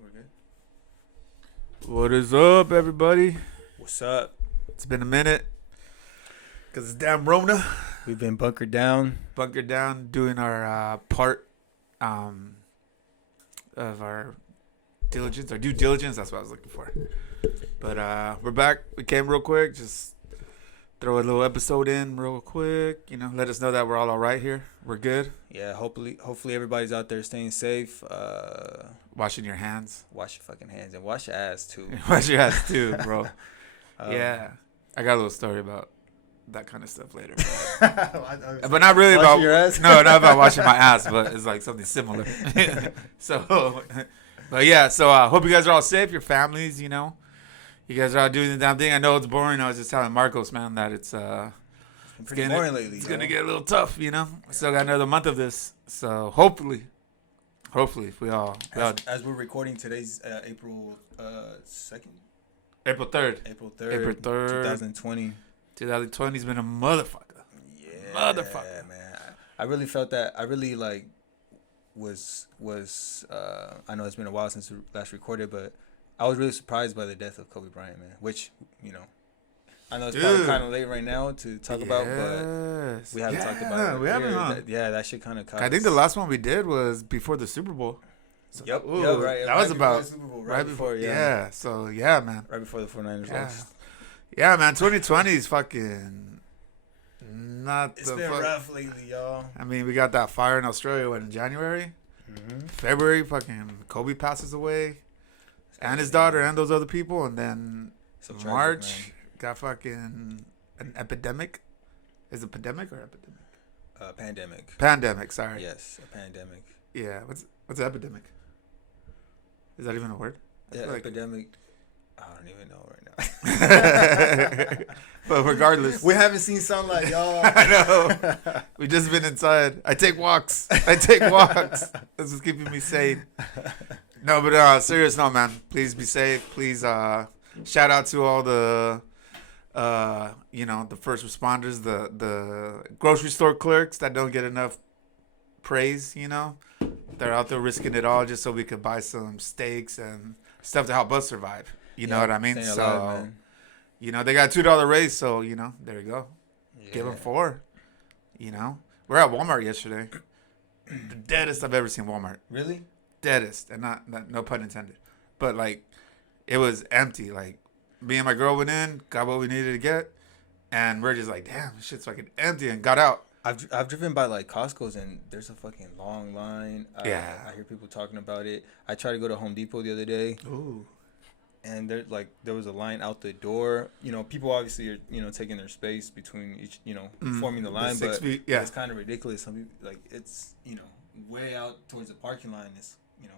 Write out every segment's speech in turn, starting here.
We're good. What is up, everybody? What's up? It's been a minute. Because it's damn Rona. We've been bunkered down. Bunkered down, doing our part of our diligence, our due diligence. That's what I was looking for. But we're back. We came real quick. Just throw a little episode in real quick. You know, let us know that we're all right here. We're good. Yeah, hopefully everybody's out there staying safe. Washing your hands. Wash your fucking hands and wash your ass too. Wash your ass too, bro. Yeah. I got a little story about that kind of stuff later. But not really about your ass? No, not about washing my ass, but it's like something similar. So, but yeah, so hope you guys are all safe, your families, you know. You guys are all doing the damn thing. I know it's boring. I was just telling Marcos, man, that it's pretty boring lately. It's gonna get a little tough, you know. Still got another month of this, so hopefully, if we all as we're recording today's April 2nd. April 3rd. April 3rd. April 3rd. 2020. 2020's been a motherfucker. Yeah, motherfucker, man. I really felt that. I really was. I know it's been a while since we last recorded, but I was really surprised by the death of Kobe Bryant, man. Which, you know, I know it's probably kind of late right now to talk about, but we haven't talked about it. We haven't, huh? That shit kind of. I think the last one we did was before the Super Bowl. So, yep, right. That was about the Super Bowl, right before. Yeah. So yeah, man. Right before the 49ers lost. Yeah, man. 2020 is fucking not. It's been rough lately, y'all. I mean, we got that fire in Australia in January, February. Fucking Kobe passes away, and his daughter, and those other people, and then So March tragic, got fucking an epidemic. Is it pandemic or epidemic? Pandemic. Pandemic. Sorry. Yes, a pandemic. Yeah. What's epidemic? Is that even a word? Yeah, epidemic. I don't even know right now. But regardless, we haven't seen sunlight, y'all. I know. We just been inside. I take walks. This is keeping me sane. No, but serious note, man. Please be safe. Please shout out to all the the first responders, the grocery store clerks that don't get enough praise, you know. They're out there risking it all just so we could buy some steaks and stuff to help us survive. You know what I mean? So, alive, you know, they got a $2 raise, so, you know, there you go. Yeah. Give them 4. You know? We're at Walmart yesterday. The deadest I've ever seen Walmart. Really? Deadest. And not no pun intended. But, like, it was empty. Like, me and my girl went in, got what we needed to get, and we're just like, damn, this shit's fucking empty, and got out. I've driven by like Costco's and there's a fucking long line. Yeah. I hear people talking about it. I tried to go to Home Depot the other day. Ooh. And there was a line out the door. You know, people obviously are, you know, taking their space between each, you know, forming the line. 6 but feet, yeah. It's kind of ridiculous. Some people, like, it's, you know, way out towards the parking line. It's, you know.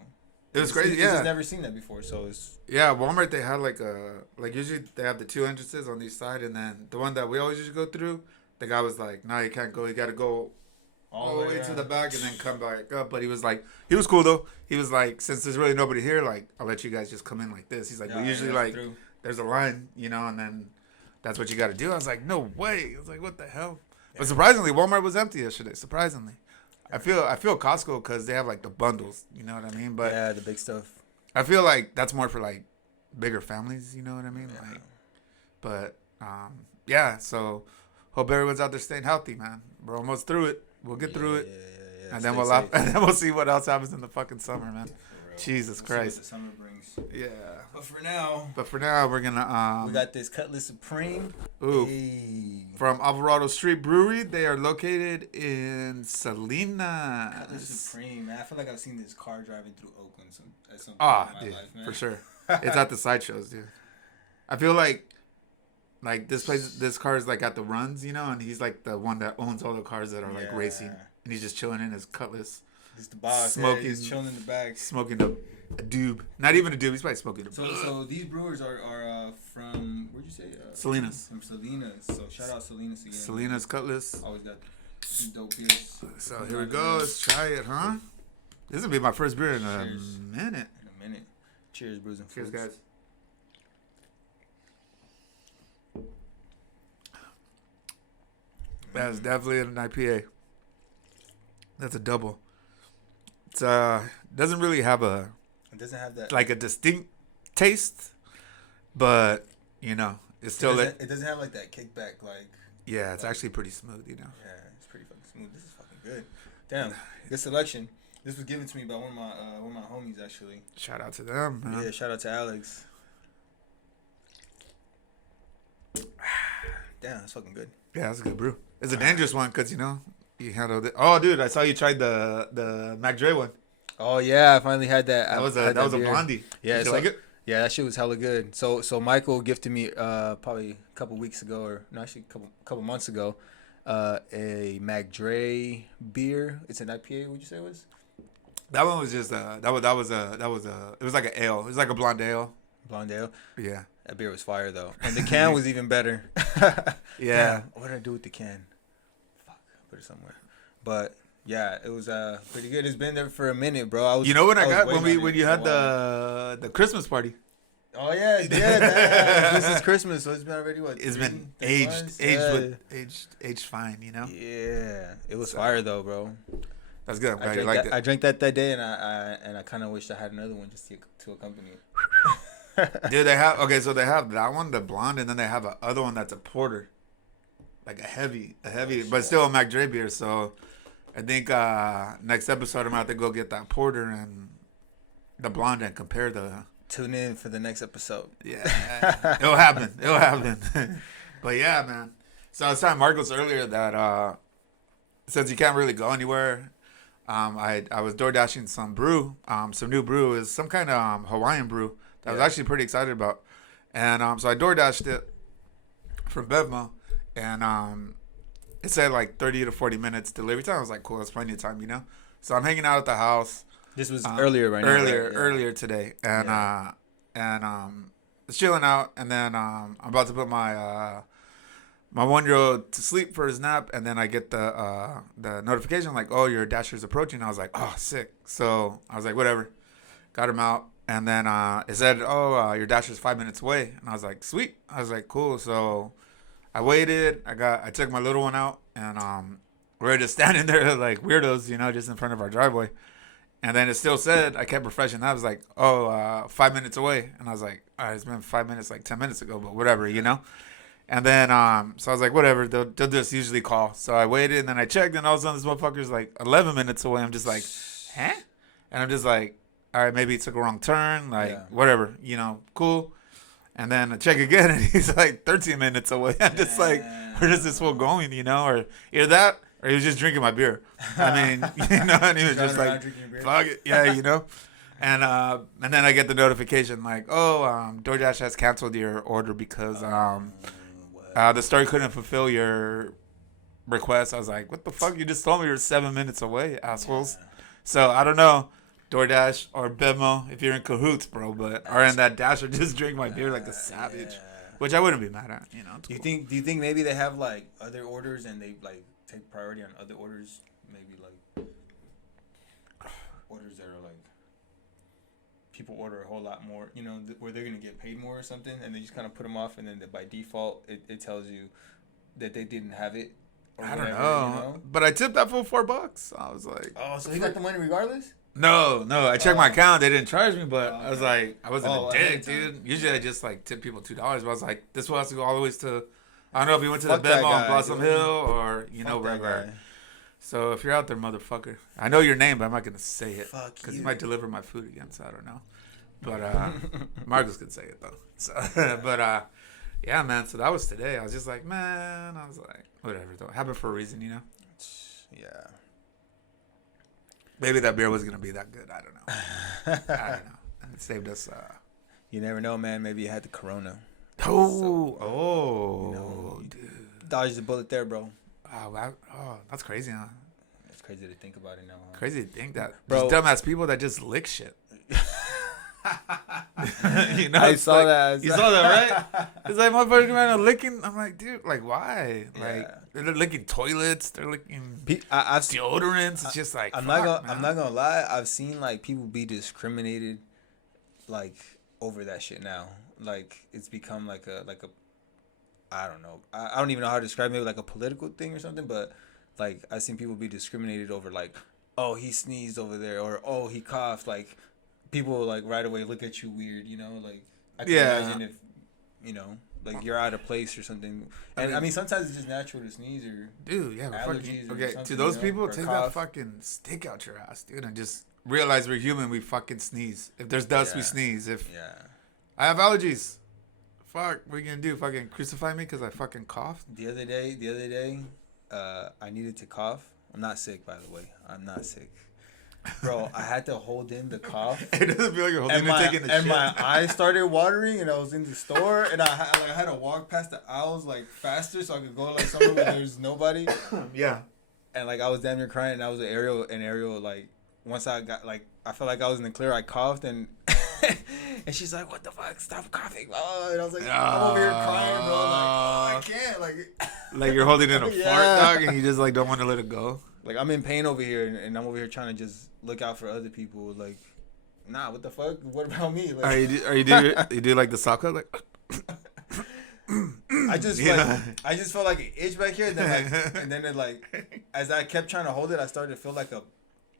It was crazy, yeah. I've never seen that before, so it's... Yeah, Walmart, they had usually they have the 2 entrances on each side, and then the one that we always usually go through, the guy was like, no, you can't go. You got to go all the way to the back and then come back up. But he was cool though. He was like, since there's really nobody here, like, I'll let you guys just come in like this. He's like, we usually there's a line, you know, and then that's what you got to do. I was like, no way. I was like, what the hell? Yeah. But surprisingly, Walmart was empty yesterday. Surprisingly. I feel Costco because they have like the bundles, you know what I mean? But yeah, the big stuff. I feel like that's more for like bigger families, you know what I mean? Yeah. Like, but yeah. So hope everyone's out there staying healthy, man. We're almost through it. We'll get through it, Yeah. And then we'll see what else happens in the fucking summer, man. Jesus Christ. See what the summer brings. Yeah. But for now, we're gonna we got this Cutlass Supreme. Ooh. Hey. From Alvarado Street Brewery. They are located in Salinas. Cutlass Supreme, man. I feel like I've seen this car driving through Oakland at some point in my life, man. For sure. It's at the sideshows, dude. I feel like this car is like at the runs, you know, and he's like the one that owns all the cars that are like racing, and he's just chilling in his Cutlass. He's the boss. Smoking, he's chilling in the back, smoking a doob. Not even a doob. He's probably smoking a. So these brewers are from, where'd you say? Salinas. From Salinas. So shout out Salinas again. Salinas Cutlass. Always got some dope beers. So here we go. Let's try it, huh? This will be my first beer in a minute. Cheers, Brews and Fools. Cheers, guys. That's definitely an IPA. That's a double. It's doesn't really have a It doesn't have that like a distinct taste, but you know, it's still it doesn't have like that kickback like. Yeah, it's actually pretty smooth, you know. Yeah, it's pretty fucking smooth. This is fucking good. Damn, good selection. This was given to me by one of my homies actually. Shout out to them. Man. Yeah, shout out to Alex. Damn, that's fucking good. Yeah, that's a good brew. It's a dangerous one because you know you handled it. Oh, dude, I saw you tried the Mac Dre one. Oh yeah, I finally had that. That was a blondie. Yeah, Did you like it? Yeah, that shit was hella good. So Michael gifted me probably a couple weeks ago, or no, actually a couple months ago, a Mac Dre beer. It's an IPA. Would you say it was? That one was just it was like an ale. It was like a blonde ale. Blonde ale. Yeah. That beer was fire though, and the can was even better. Yeah. Damn, what did I do with the can? Fuck, I put it somewhere. But yeah, it was pretty good. It's been there for a minute, bro. You know what I got when you had the Christmas party? Oh yeah, this is Christmas, so it's been already what? It's been aged fine, you know. Yeah, it was fire though, bro. That's good. I'm glad you liked it. I drank that day, and I kind of wished I had another one just to accompany it. Dude, they have that one, the blonde, and then they have a other one that's a porter, like a heavy, but still a Mac Dre beer. So I think next episode I'm gonna have to go get that porter and the blonde and compare the. Tune in for the next episode. Yeah, it'll happen. But yeah, man. So I was telling Marcos earlier that since you can't really go anywhere, I was door dashing some new brew is some kind of Hawaiian brew that I was actually pretty excited about, and so I door dashed it from Bevmo, and it said like 30 to 40 minutes delivery time. I was like, cool, that's plenty of time, you know. So I'm hanging out at the house. This was earlier, right? Earlier today, and chilling out, and then I'm about to put my 1-year-old to sleep for his nap, and then I get the notification like, oh, your dasher's approaching. I was like, oh, sick. So I was like, whatever, got him out, and then it said, oh, your dasher's 5 minutes away, and I was like, sweet. I was like, cool. So I waited. I took my little one out, and we're just standing there like weirdos, you know, just in front of our driveway. And then it still said, I kept refreshing. I was like, 5 minutes away. And I was like, all right, it's been 5 minutes, like 10 minutes ago, but whatever, you know? And then, so I was like, whatever, they'll just usually call. So I waited, and then I checked, and all of a sudden this motherfucker's like 11 minutes away. I'm just like, huh? And I'm just like, all right, maybe he took a wrong turn, whatever, you know, cool. And then I check again, and he's like 13 minutes away. I'm just like, where is this fool going, you know? Or either that, or he was just drinking my beer. I mean, you know, and he was just like, fuck it. Yeah, you know. And then I get the notification like, DoorDash has canceled your order because the store couldn't fulfill your request. I was like, what the fuck? You just told me you're 7 minutes away, assholes. Yeah. So I don't know, DoorDash or Bevmo, if you're in cahoots, bro, or in that dash or just drink my beer like a savage, which I wouldn't be mad at, you know. Do you think maybe they have like other orders and they like take priority on other orders, maybe like orders that are like people order a whole lot more, you know, where they're gonna get paid more or something, and they just kind of put them off, and then by default it tells you that they didn't have it. Or I don't know. You know, but I tipped that for $4. I was like, oh, so he got the money regardless? No, I checked my account. They didn't charge me, but I was like, I wasn't a dick, dude. Usually I just like tip people $2, but I was like, this one has to go all the way to. I don't know if he went to the Bevmo on Blossom Hill or, you know, wherever. So if you're out there, motherfucker, I know your name, but I'm not going to say it. Because you might deliver my food again, so I don't know. But Marcus could say it, though. So, but, yeah, man, so that was today. I was just like, man, I was like, whatever. It happened for a reason, you know? Yeah. Maybe that beer was going to be that good. I don't know. I don't know. And it saved us. You never know, man. Maybe you had the corona. You know, dude. Dodged the bullet there, bro. That's crazy, huh? It's crazy to think about it now. Huh? Crazy to think that. Bro, dumbass people that just lick shit. You know, I saw that. You saw that, right? It's like motherfuckers around licking. I'm like, dude, like why? Like they're licking toilets. They're licking I've deodorants. It's just like I'm not gonna lie. I've seen like people be discriminated, like over that shit now. Like it's become like a I don't know. I don't even know how to describe it. Maybe like a political thing or something. But like I've seen people be discriminated over like, oh, he sneezed over there, or oh, he coughed. Like people like right away look at you weird, you know, like I can Yeah. imagine if, you know, like you're out of place or something. And I mean sometimes it's just natural to sneeze or Dude, yeah, but allergies or okay, something, to those you know, people, or take cough. that fucking stick out your ass, dude, and just realize we're human. We fucking sneeze. If there's dust, we sneeze. If I have allergies, fuck, what are you gonna do? Fucking crucify me because I fucking coughed? The other day, I needed to cough. I'm not sick, by the way. I'm not sick. Bro, I had to hold in the cough. It doesn't feel like you're holding it, taking the shit. And my eyes started watering, and I was in the store, and I had to walk past the aisles like faster so I could go like somewhere where there's nobody. Yeah. And like I was damn near crying, and I was an Ariel like once I got like I felt like I was in the clear, I coughed and and she's like, "What the fuck? Stop coughing!" Oh, and I was like, "I'm over here crying, bro. Like, oh, I can't." Like you're holding in a fart, dog, and you just like don't want to let it go. Like I'm in pain over here, and I'm over here trying to just look out for other people. Like, nah, what the fuck? What about me? Like, you do like the sock like. I just felt like an itch back here, and then it like as I kept trying to hold it, I started to feel like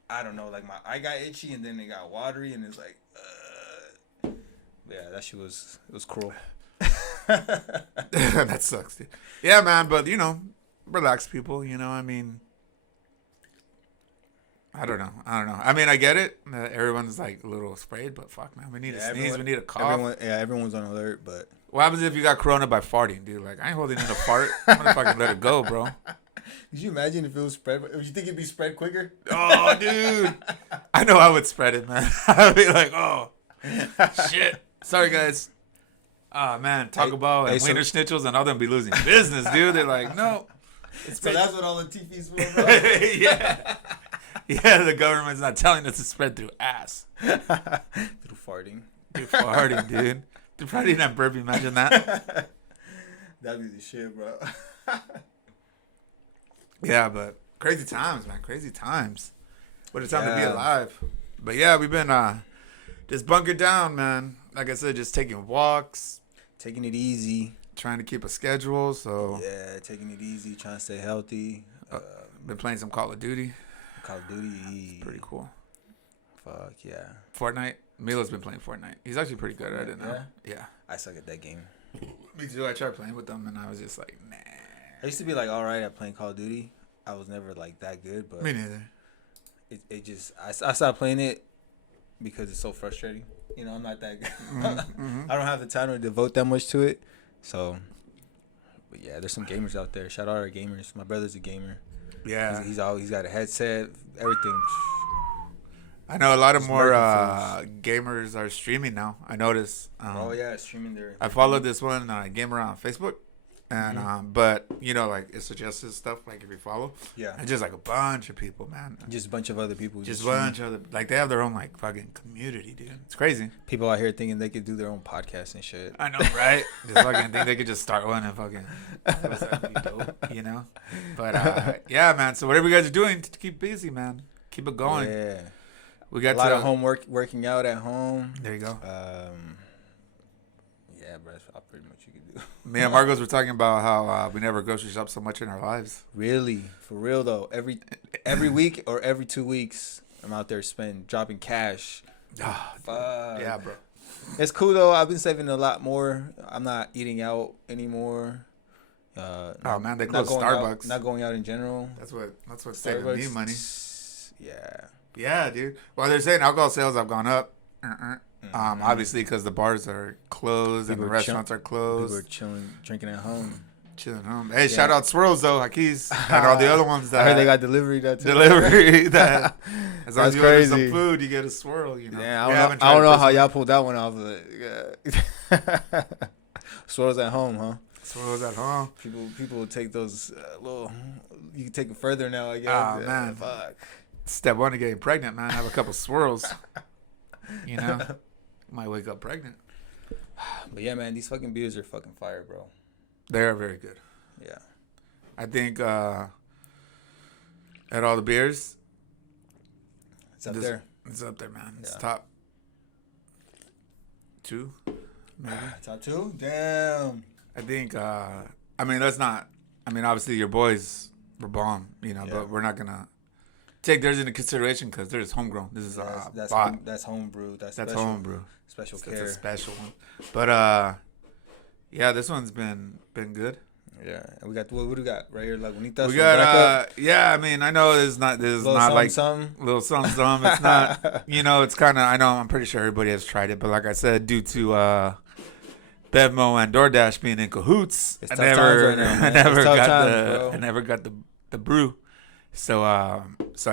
I don't know, like my eye got itchy, and then it got watery, and it's like, yeah, that shit was cruel. That sucks, dude. Yeah, man, but you know, relax, people. You know, I mean, I don't know. I mean, I get it. Everyone's like a little sprayed, but fuck, man, we need to sneeze. We need a cough. Everyone's on alert, but what happens if you got corona by farting, dude? Like, I ain't holding in a fart. I'm gonna fucking let it go, bro. Could you imagine if it was spread? Would you think it'd be spread quicker? Oh, dude. I know I would spread it, man. I'd be like, oh, shit. Sorry, guys. Oh, man. Talk about wiener schnitzels and all them be losing business, dude. They're like, no. So that's what all the TVs were, bro? Yeah. Yeah, the government's not telling us to spread through ass. Through farting. Through farting, dude. Through farting and burpee. Imagine that. That'd be the shit, bro. Yeah, but crazy times, man. Crazy times. What a time to be alive. But yeah, we've been just bunkered down, man. Like I said, just taking walks. Taking it easy. Trying to keep a schedule, so. Yeah, taking it easy, trying to stay healthy. Been playing some Call of Duty. Call of Duty. Pretty cool. Fuck, yeah. Fortnite. Milo's been playing Fortnite. He's actually pretty good at it now. Yeah. I suck at that game. Me too. I tried playing with them, and I was just like, nah. I used to be like all right at playing Call of Duty. I was never like that good, but me neither. It just I stopped playing it because it's so frustrating. You know, I'm not that good. Mm-hmm. I don't have the time to devote that much to it. So, but yeah, there's some gamers out there. Shout out our gamers. My brother's a gamer. Yeah, he's got a headset, everything. I know a lot of more gamers are streaming now. I noticed. Streaming there. I followed this one gamer on Facebook, and but you know, like it suggests stuff like if you follow, it's just like a bunch of people, man. Just a bunch of other people. Just a bunch of other, like they have their own like fucking community, dude. It's crazy. People out here thinking they could do their own podcast and shit. I know, right? Just fucking think they could just start one and fucking. That'd be dope, you know. But yeah, man. So whatever you guys are doing, to keep busy, man. Keep it going. Yeah. We got a lot of homework, working out at home. There you go. Yeah, bro, that's pretty much you can do. Me and Marcos were talking about how we never grocery shop so much in our lives. Really? For real, though. Every week or every 2 weeks, I'm out there dropping cash. Oh, fuck. Yeah, bro. It's cool, though. I've been saving a lot more. I'm not eating out anymore. Oh, man, they closed Starbucks. Not going out in general. That's what's saving me money. Yeah. Yeah, dude. Well, they're saying alcohol sales have gone up. Obviously because the bars are closed and the restaurants are closed. People are chilling, drinking at home. Chilling at home. Hey, shout out Swirls though, Hakis, and all the other ones that I heard they got delivery. That as long as you order some food, you get a swirl. You know. Yeah, I don't know how y'all pulled that one off. Swirls at home, huh? Swirls at home. People will take those little. You can take it further now, I guess. Oh man, fuck. Step one to getting pregnant, man. Have a couple swirls. You know, might wake up pregnant. But yeah, man, these fucking beers are fucking fire, bro. They are very good. Yeah. I think at all the beers, it's up there. It's up there, man. It's top 2, maybe. Top 2? Damn. I think. Obviously your boys were bomb, you know, but we're not gonna take theirs into consideration because they're homegrown. This is that's bought. that's homebrew. That's That's special, homebrew. special That's care. a special one. But yeah, this one's been good. Yeah, and we got what do we got right here? Lagunitas. We got yeah. I mean, I know this is not like something. little something. It's not. It's kind of. I know. I'm pretty sure everybody has tried it, but like I said, due to Bevmo and DoorDash being in cahoots, I never got the brew. So I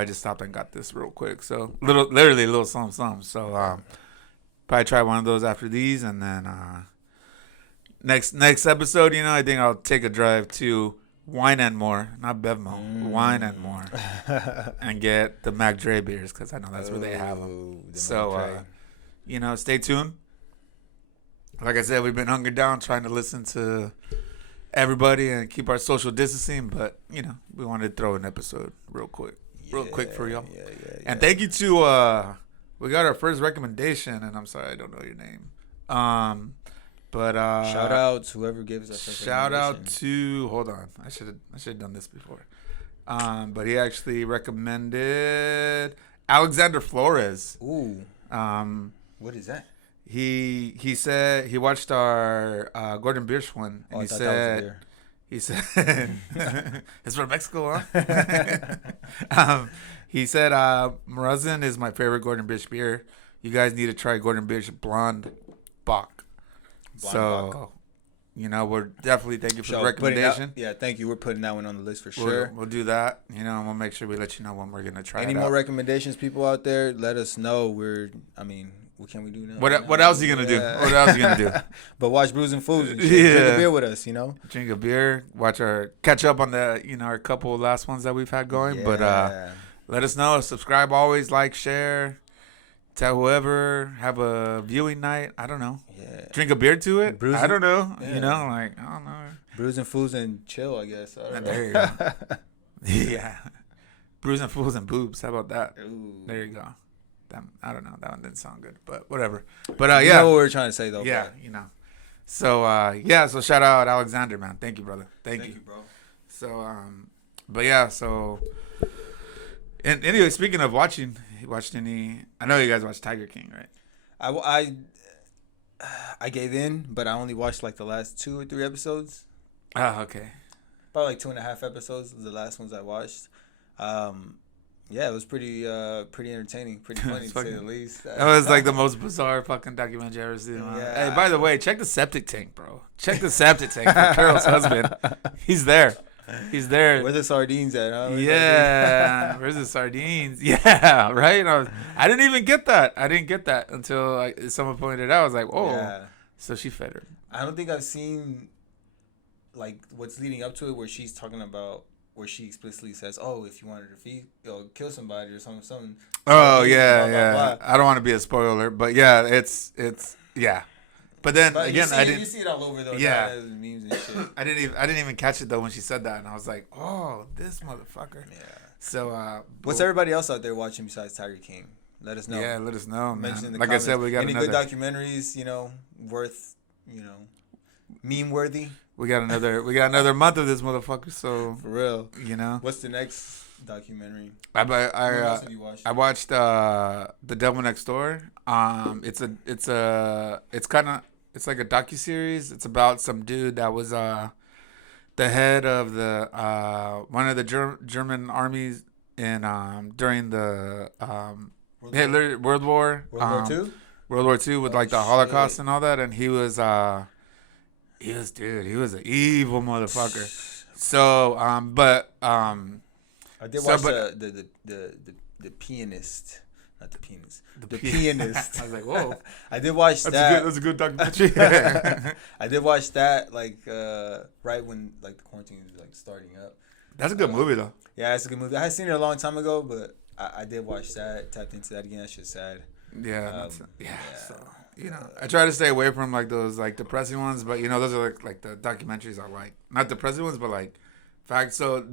just stopped and got this real quick. So literally a little something. So probably try one of those after these, and then next episode, I think I'll take a drive to Wine and More, not Bevmo, Wine and More, and get the Mac Dre beers because I know that's where they have them. So stay tuned. Like I said, we've been hunkered down trying to listen to everybody and keep our social distancing, but we wanted to throw an episode real quick for y'all. Yeah. And thank you to we got our first recommendation, and I'm sorry I don't know your name. But shout out to whoever gives us a shout out to hold on. I should have done this before. But he actually recommended Alexander Flores. Ooh. What is that? He said he watched our Gordon Biersch one, and he said it's from Mexico, huh? He said Marazen is my favorite Gordon Biersch beer. You guys need to try Gordon Biersch Blonde Bock. We're definitely thank you for the recommendation. Thank you. We're putting that one on the list for sure. We'll do that. And we'll make sure we let you know when we're gonna try. Any more recommendations, people out there? Let us know. What can we do now? What else are you gonna do? What else are you gonna do? But watch Brews and Fools. And shit. Drink a beer with us. Drink a beer. Catch up on the our couple last ones that we've had going. Yeah. But let us know. Subscribe always. Like, share. Tell whoever. Have a viewing night. I don't know. Yeah. Drink a beer to it. I don't know. Yeah. I don't know. Brews and Fools and chill. I guess. I don't know. There you go. Yeah. Brews and Fools and boobs. How about that? Ooh. There you go. I don't know. That one didn't sound good, but whatever. But yeah. You know what we were trying to say, though. Yeah, So, so shout out Alexander, man. Thank you, brother. Thank you, bro. So, but yeah, so. And anyway, speaking of watching, you watched any? I know you guys watched Tiger King, right? I gave in, but I only watched like the last 2 or 3 episodes. Oh, okay. About like 2.5 episodes. The last ones I watched. Yeah, it was pretty entertaining, pretty funny to say the least. That was like the most bizarre fucking documentary you ever seen. Yeah. Hey, by the way, check the septic tank, bro. Check the septic tank for Carol's husband. He's there. Where the sardines at? Huh? Yeah, where's the sardines? Yeah, right. I didn't even get that. I didn't get that until someone pointed it out. I was like, oh, yeah. So she fed her. I don't think I've seen like what's leading up to it where she's talking about. Where she explicitly says, "Oh, if you wanted to kill somebody or something." Oh yeah, blah, blah. I don't want to be a spoiler, but yeah, it's yeah. But then again, you see it all over though. Yeah, memes and shit. I didn't even catch it though when she said that, and I was like, "Oh, this motherfucker." Yeah. So, what's everybody else out there watching besides Tiger King? Let us know. Yeah, let us know, man. Mention in the like comments. I said, we got any good documentaries, worth, meme worthy. We got another month of this motherfucker. So for real, What's the next documentary? I watched The Devil Next Door. It's like a docuseries. It's about some dude that was the head of the one of the German armies in during the World War II with like the Holocaust and all that, and he was He was an evil motherfucker. So, I did watch the pianist, not the pianist, the pianist. I was like, whoa. I did watch that. That's a good documentary. I did watch that right when the quarantine was starting up. That's a good movie though. Yeah, it's a good movie. I had seen it a long time ago, but I did watch that. Tapped into that again. That's just sad. Yeah. So. I try to stay away from those depressing ones, but those are like the documentaries I like. Not depressing ones, but facts. So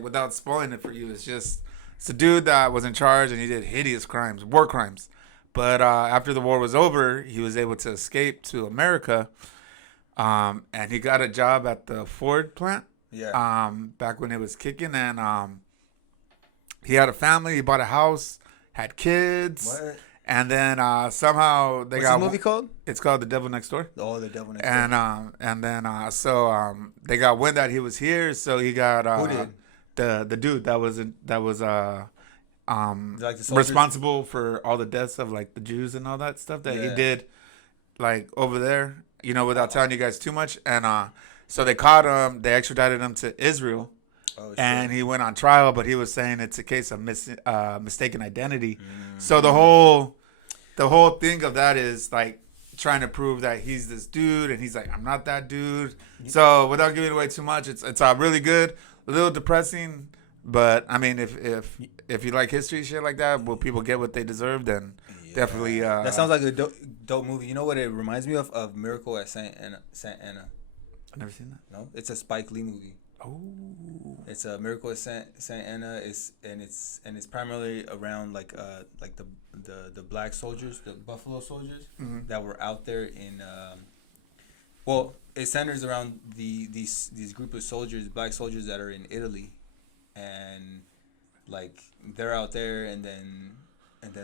without spoiling it for you, it's a dude that was in charge and he did hideous crimes, war crimes. But after the war was over, he was able to escape to America, and he got a job at the Ford plant. Yeah. Back when it was kicking, and he had a family. He bought a house, had kids. What? And then somehow they What's got. the movie called? It's called The Devil Next Door. Oh, The Devil Next Door. Door. And then they got wind that he was here, so he got Who did? the dude that was Like the responsible for all the deaths of like the Jews and all that stuff that he did, like over there. You know, without telling you guys too much. And so they caught him. They extradited him to Israel. Oh, and he went on trial, but he was saying it's a case of mistaken identity. Mm. So the whole thing of that is like trying to prove that he's this dude, and he's like, I'm not that dude. So without giving away too much, it's really good, a little depressing, but I mean, if you like history shit like that, will people get what they deserve? Then definitely. That sounds like a dope movie. You know what it reminds me of? Of Miracle at Saint Anna. I've never seen that. No, it's a Spike Lee movie. Oh, it's a Miracle at Saint Anna. It's primarily around like the black soldiers, the Buffalo soldiers that were out there in. Well, it centers around these group of soldiers, black soldiers that are in Italy, and like they're out there, and then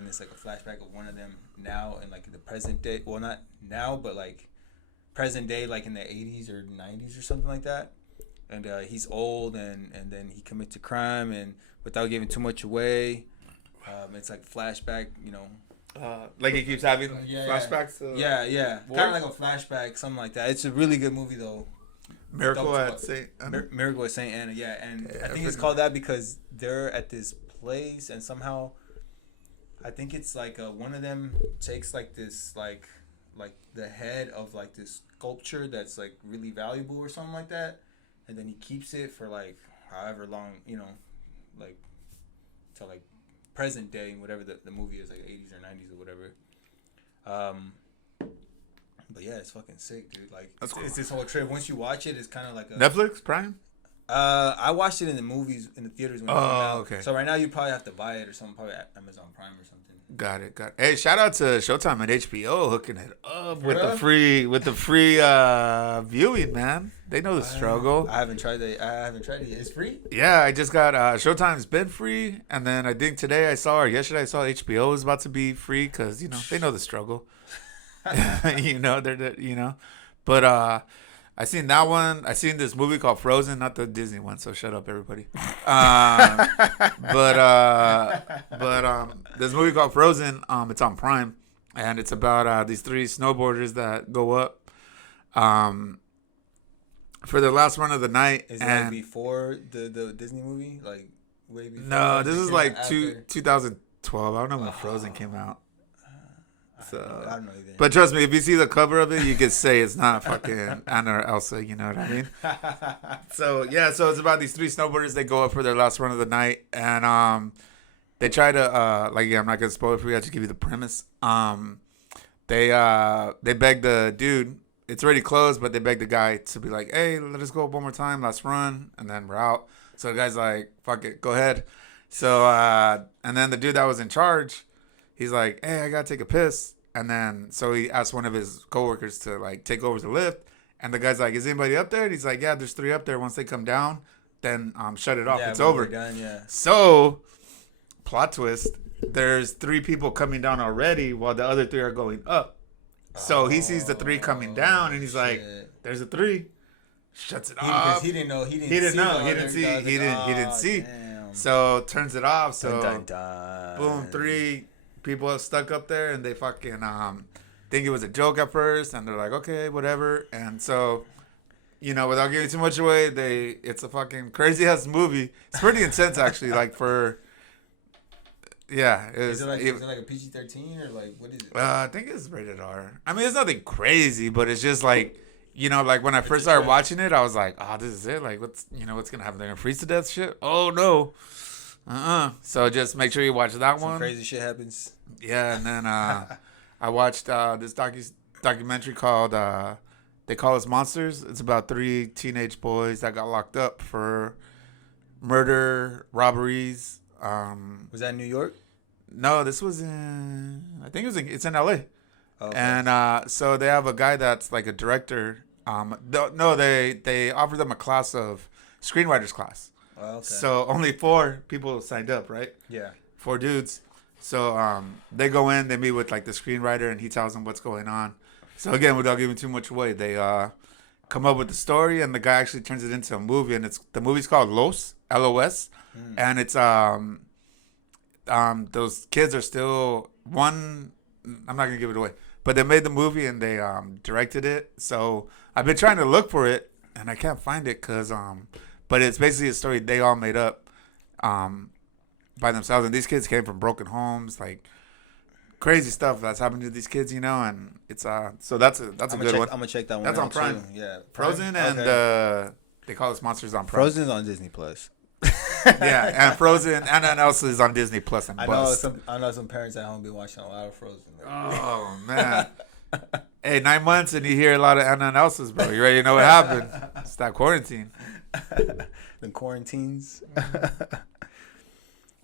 it's like a flashback of one of them now in like the present day. Well, not now, but like present day, like in the 80s or 90s or something like that. And he's old, and then he commits a crime, and without giving too much away, it's like flashback, you know. Like he keeps having flashbacks. Yeah. Kind of like a flashback, something like that. It's a really good movie, though. Miracle at Saint Anna. Miracle at Saint Anna, yeah. And I think it's called that because they're at this place, and somehow, I think it's like one of them takes like this like the head of like this sculpture that's like really valuable or something like that. And then he keeps it for like however long, you know, like till like present day, whatever the movie is, like 80s or 90s or whatever. But yeah, it's fucking sick, dude. Like it's this whole trip. Once you watch it, it's kind of like a Netflix Prime. I watched it in the movies in the theaters when it came out. Okay. So right now you probably have to buy it or something, probably at Amazon Prime or something. Got it. Hey, shout out to Showtime and HBO hooking it up with the free viewing, man. They know the struggle. I haven't tried it yet. It's free? Yeah, I just got Showtime's been free, and then I think today yesterday I saw HBO was about to be free because you know they know the struggle. But I seen that one. I seen this movie called Frozen, not the Disney one. So shut up, everybody. But this movie called Frozen. It's on Prime, and it's about these three snowboarders that go up for their last run of the night. Is it like before the Disney movie? Like way before? No, this is like 2012. I don't know when Frozen came out. So, I don't know either. But trust me, if you see the cover of it, you could say it's not fucking Anna or Elsa. You know what I mean? So it's about these three snowboarders. They go up for their last run of the night, and they try to I'm not gonna spoil it for you. I'll just give you the premise. They beg the dude. It's already closed, but they beg the guy to be like, "Hey, let us go up one more time, last run, and then we're out." So the guy's like, "Fuck it, go ahead." So and then the dude that was in charge, he's like, "Hey, I gotta take a piss." And then, so he asked one of his coworkers to like take over the lift. And the guy's like, "Is anybody up there?" And he's like, "Yeah, there's three up there. Once they come down, then shut it off. It's over." Done, yeah. So, plot twist: there's three people coming down already, while the other three are going up. So he sees the three coming down, and he's like, "There's a three." Shuts it off. He didn't know. He didn't see. Damn. So turns it off. So dun. boom, three people are stuck up there, and they fucking think it was a joke at first, and they're like, okay, whatever. And so, without giving too much away, it's a fucking crazy ass movie. It's pretty intense actually. Like for is it like a PG-13 or like what is it? I think it's rated R. I mean, it's nothing crazy, but it's just like like when I first started watching it, I was like, oh, this is it. Like what's gonna happen? They're gonna freeze to death shit? Oh no. So just make sure you watch that one. Crazy shit happens. Yeah, and then I watched this documentary called They Call Us Monsters. It's about three teenage boys that got locked up for murder, robberies. Was that in New York? No, this was it's in LA. Okay. And so they have a guy that's like a director. They offered them a class of screenwriters class. Oh, okay. So only 4 people signed up, right? Yeah. 4 dudes. So they go in, they meet with like the screenwriter, and he tells them what's going on. So again, without giving too much away, they come up with the story, and the guy actually turns it into a movie, and the movie's called Los, Los, and it's those kids are still one. I'm not gonna give it away, but they made the movie and they directed it. So I've been trying to look for it, and I can't find it but it's basically a story they all made up by themselves, and these kids came from broken homes, like crazy stuff that's happened to these kids, and it's so that's a good one. I'm gonna check that one. That's on Prime. Too. Yeah, Frozen and they call us Monsters on Prime. Frozen's on Disney Plus. Yeah, and Frozen and else is on Disney Plus and Buzz. I know some parents at home be watching a lot of Frozen. Oh man. Hey, 9 months and you hear a lot of Anna and Elsa's, bro. You already know what happened. It's that quarantine. The quarantines.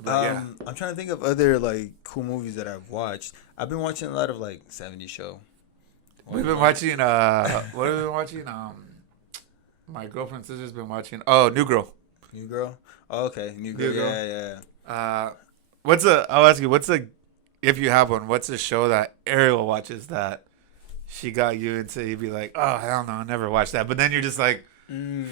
Yeah. I'm trying to think of other like cool movies that I've watched. I've been watching a lot of like 70s show. We've been watching what have we been watching? My girlfriend's sister's been watching New Girl. New Girl? Oh, okay. New Girl. Yeah. I'll ask you, if you have one, what's a show that Ariel watches that she got you into? You'd be like, oh, hell no, I'll never watch that. But then you're just like,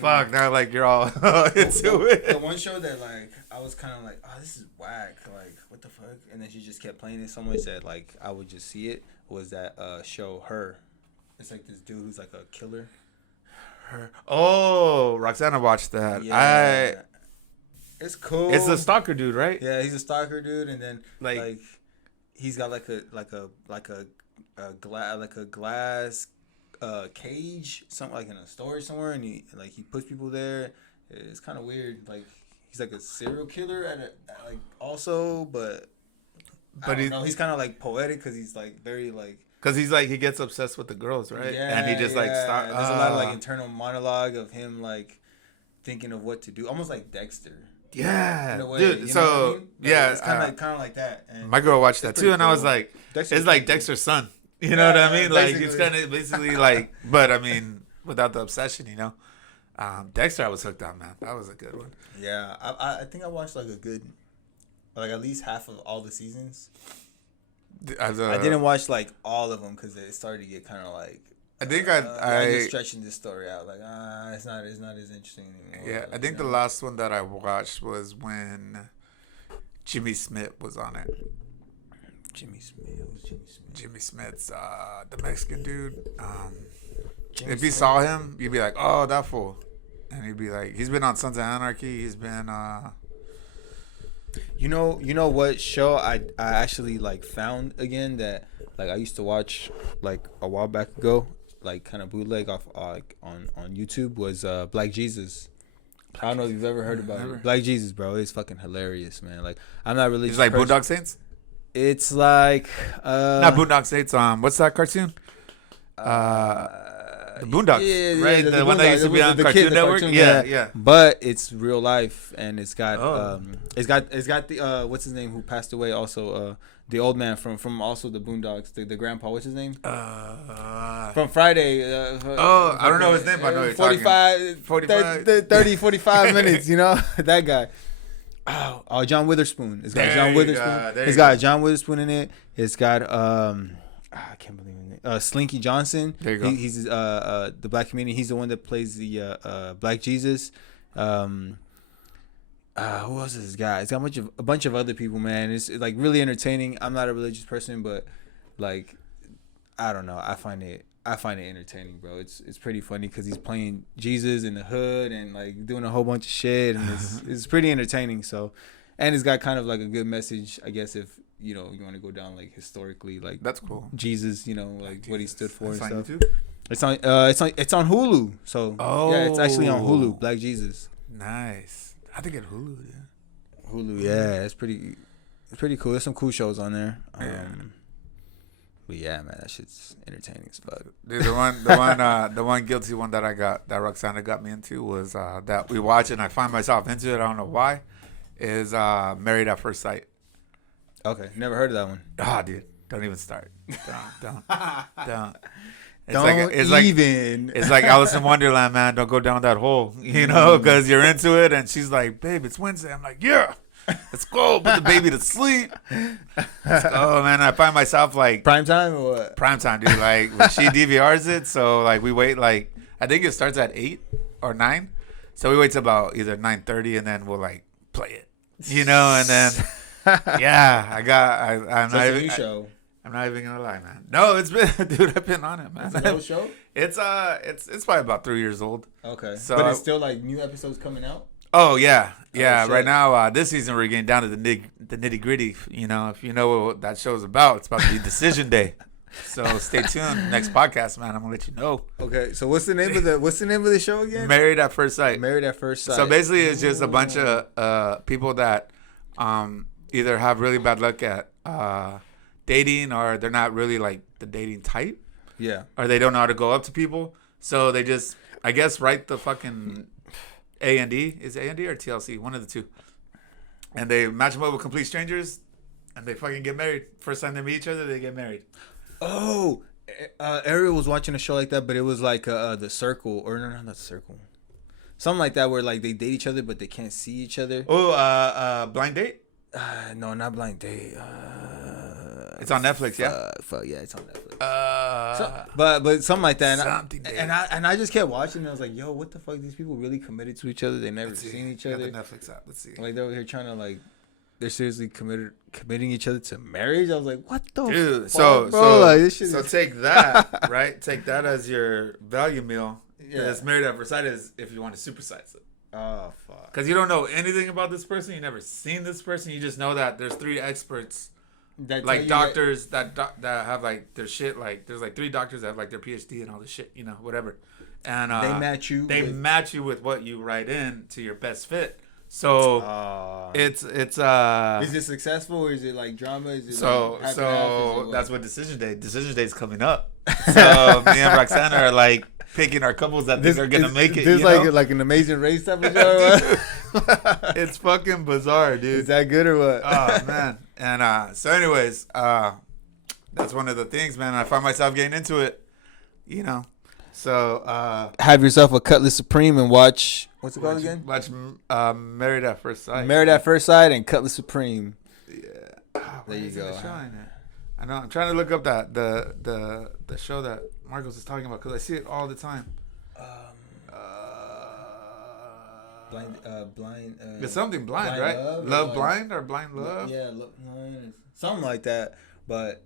fuck, now like you're all into it. The one show that like I was kind of like, oh, this is whack. Like, what the fuck? And then she just kept playing it. Someone said like I would just see it. Was that show Her? It's like this dude who's like a killer. Her. Oh, Roxana watched that. Yeah. It's cool. It's the stalker dude, right? Yeah, he's a stalker dude, and then like he's got like a glass cage, something like in a storage somewhere, and he puts people there. It's kind of weird. Like he's like a serial killer also, but he's kind of like poetic because he's like very like. Because he gets obsessed with the girls, right? Yeah, and he just There's a lot of like internal monologue of him like thinking of what to do, almost like Dexter. Yeah, in a way, dude. So I mean? Like, yeah, it's kind of like that. And my girl watched that too, and cool. I was like, it's like Dexter's son. You know what I mean? Like it's kind of basically like, but I mean, without the obsession, Dexter, I was hooked on, man. That was a good one. Yeah, I think I watched like at least half of all the seasons. I didn't watch like all of them because it started to get kind of like. I think I stretching this story out like it's not as interesting anymore. Yeah, I think the last one that I watched was when Jimmy Smith was on it. Jimmy Smith. Jimmy Smith's the Mexican dude. If you saw him, you'd be like, oh, that fool, and he'd be like, he's been on Sons of Anarchy. He's been. You know what show I actually like found again that like I used to watch like a while back ago, like kind of bootleg off like on YouTube was Black Jesus. I don't know if you've ever heard about it. Black Jesus, bro. It's fucking hilarious, man. Like I'm not really. It's like Boondock Saints. It's like not Boondock Saints. What's that cartoon? The Boondocks, right? The one that used to be on Cartoon Network. Yeah. But it's real life, and it's got it's got the what's his name who passed away also the old man from also the Boondocks, the grandpa. What's his name? From Friday. I don't know his name, but I know 45 minutes. That guy. Oh, John Witherspoon. It's got John Witherspoon. It's got John Witherspoon in it. It's got I can't believe it. Slinky Johnson. There you go. He's the black comedian. He's the one that plays the Black Jesus. Who else is this guy? It's got a bunch of other people, man. It's like really entertaining. I'm not a religious person, but like I don't know. I find it entertaining, bro. It's pretty funny because he's playing Jesus in the hood and like doing a whole bunch of shit, and it's pretty entertaining. So, and it's got kind of like a good message, I guess, if you want to go down like historically, like that's cool. Jesus, like what he stood for and stuff. YouTube? It's on Hulu. So yeah, it's actually on Hulu. Black Jesus. Nice. I think it's Hulu. Yeah. Hulu. Yeah, it's pretty cool. There's some cool shows on there. But yeah, man, that shit's entertaining as fuck. Dude, the one guilty one that I got, that Roxana got me into was that we watch and I find myself into it. I don't know why. Is Married at First Sight. Okay, never heard of that one. Ah, dude, don't even start. Don't. It's like Alice in Wonderland, man. Don't go down that hole, because you're into it. And she's like, babe, it's Wednesday. I'm like, yeah, let's go put the baby to sleep. Oh man, I find myself like prime time or what? Prime time, dude. Like when she DVRs it, so like we wait like I think it starts at 8 or 9, so we wait till about either 9:30 and then we'll like play it, and then yeah, I'm not even. Show. I'm not even gonna lie, man. No, it's been, dude. I've been on it, man. It's an old show. It's probably about 3 years old. Okay, so but it's still like new episodes coming out. Oh yeah. Right now, this season we're getting down to the nitty gritty. If you know what that show's about, it's about to be Decision Day. So stay tuned. Next podcast, man. I'm gonna let you know. Okay. So what's the name of the show again? Married at First Sight. Married at First Sight. So basically, it's just a bunch of people that either have really bad luck at dating, or they're not really like the dating type. Yeah. Or they don't know how to go up to people, so they just, I guess, write the fucking A&D. Is it A&D or TLC? One of the two. And they match them up with complete strangers, and they fucking get married. First time they meet each other, they get married. Oh, Ariel was watching a show like that, but it was like The Circle, or no, not The Circle. Something like that, where like they date each other, but they can't see each other. Oh, Blind Date? No, not Blind Date. It's on Netflix, yeah. Yeah, it's on Netflix. But something like that. And I just kept watching. And I was like, yo, what the fuck? These people really committed to each other. They never seen each other. The Netflix app. Let's see. Like they're over here trying to like, they're seriously committing each other to marriage. I was like, what the dude? Fuck, bro? Like, this shit take that, right? Take that as your value meal. Yeah. Because Married at First Sight is if you want to supersize it. Oh fuck. Because you don't know anything about this person. You never seen this person. You just know that there's 3 experts. That like doctors that have like their shit, like there's like 3 doctors that have like their PhD and all this shit, whatever, and they match you. They match you with what you write in to your best fit. So it's is it successful or is it like drama? Is it so that's what Decision Day is coming up. So me and Roxana are like picking our couples that think are gonna make it. This like an Amazing Race type of show. It's fucking bizarre, dude. Is that good or what? Oh man. And so anyways, that's one of the things, man. I find myself getting into it, So have yourself a Cutlass Supreme and watch, what's it called again? Watch Married at First Sight. Married at First Sight and Cutlass Supreme. Yeah. There you go. I know. I'm trying to look up that the show that Marcos is talking about because I see it all the time. Blind. It's something blind, right? Love Blind or Blind Love? Yeah, Love Blind, something like that. But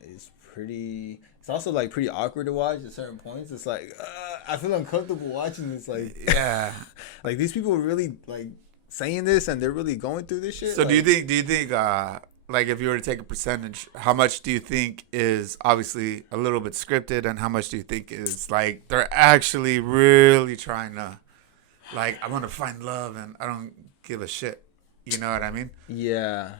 it's pretty. It's also like pretty awkward to watch at certain points. It's like I feel uncomfortable watching this. Like yeah, like these people are really like saying this and they're really going through this shit. So like, do you think like if you were to take a percentage, how much do you think is obviously a little bit scripted, and how much do you think is like they're actually really trying to? Like, I want to find love, and I don't give a shit. You know what I mean? Yeah.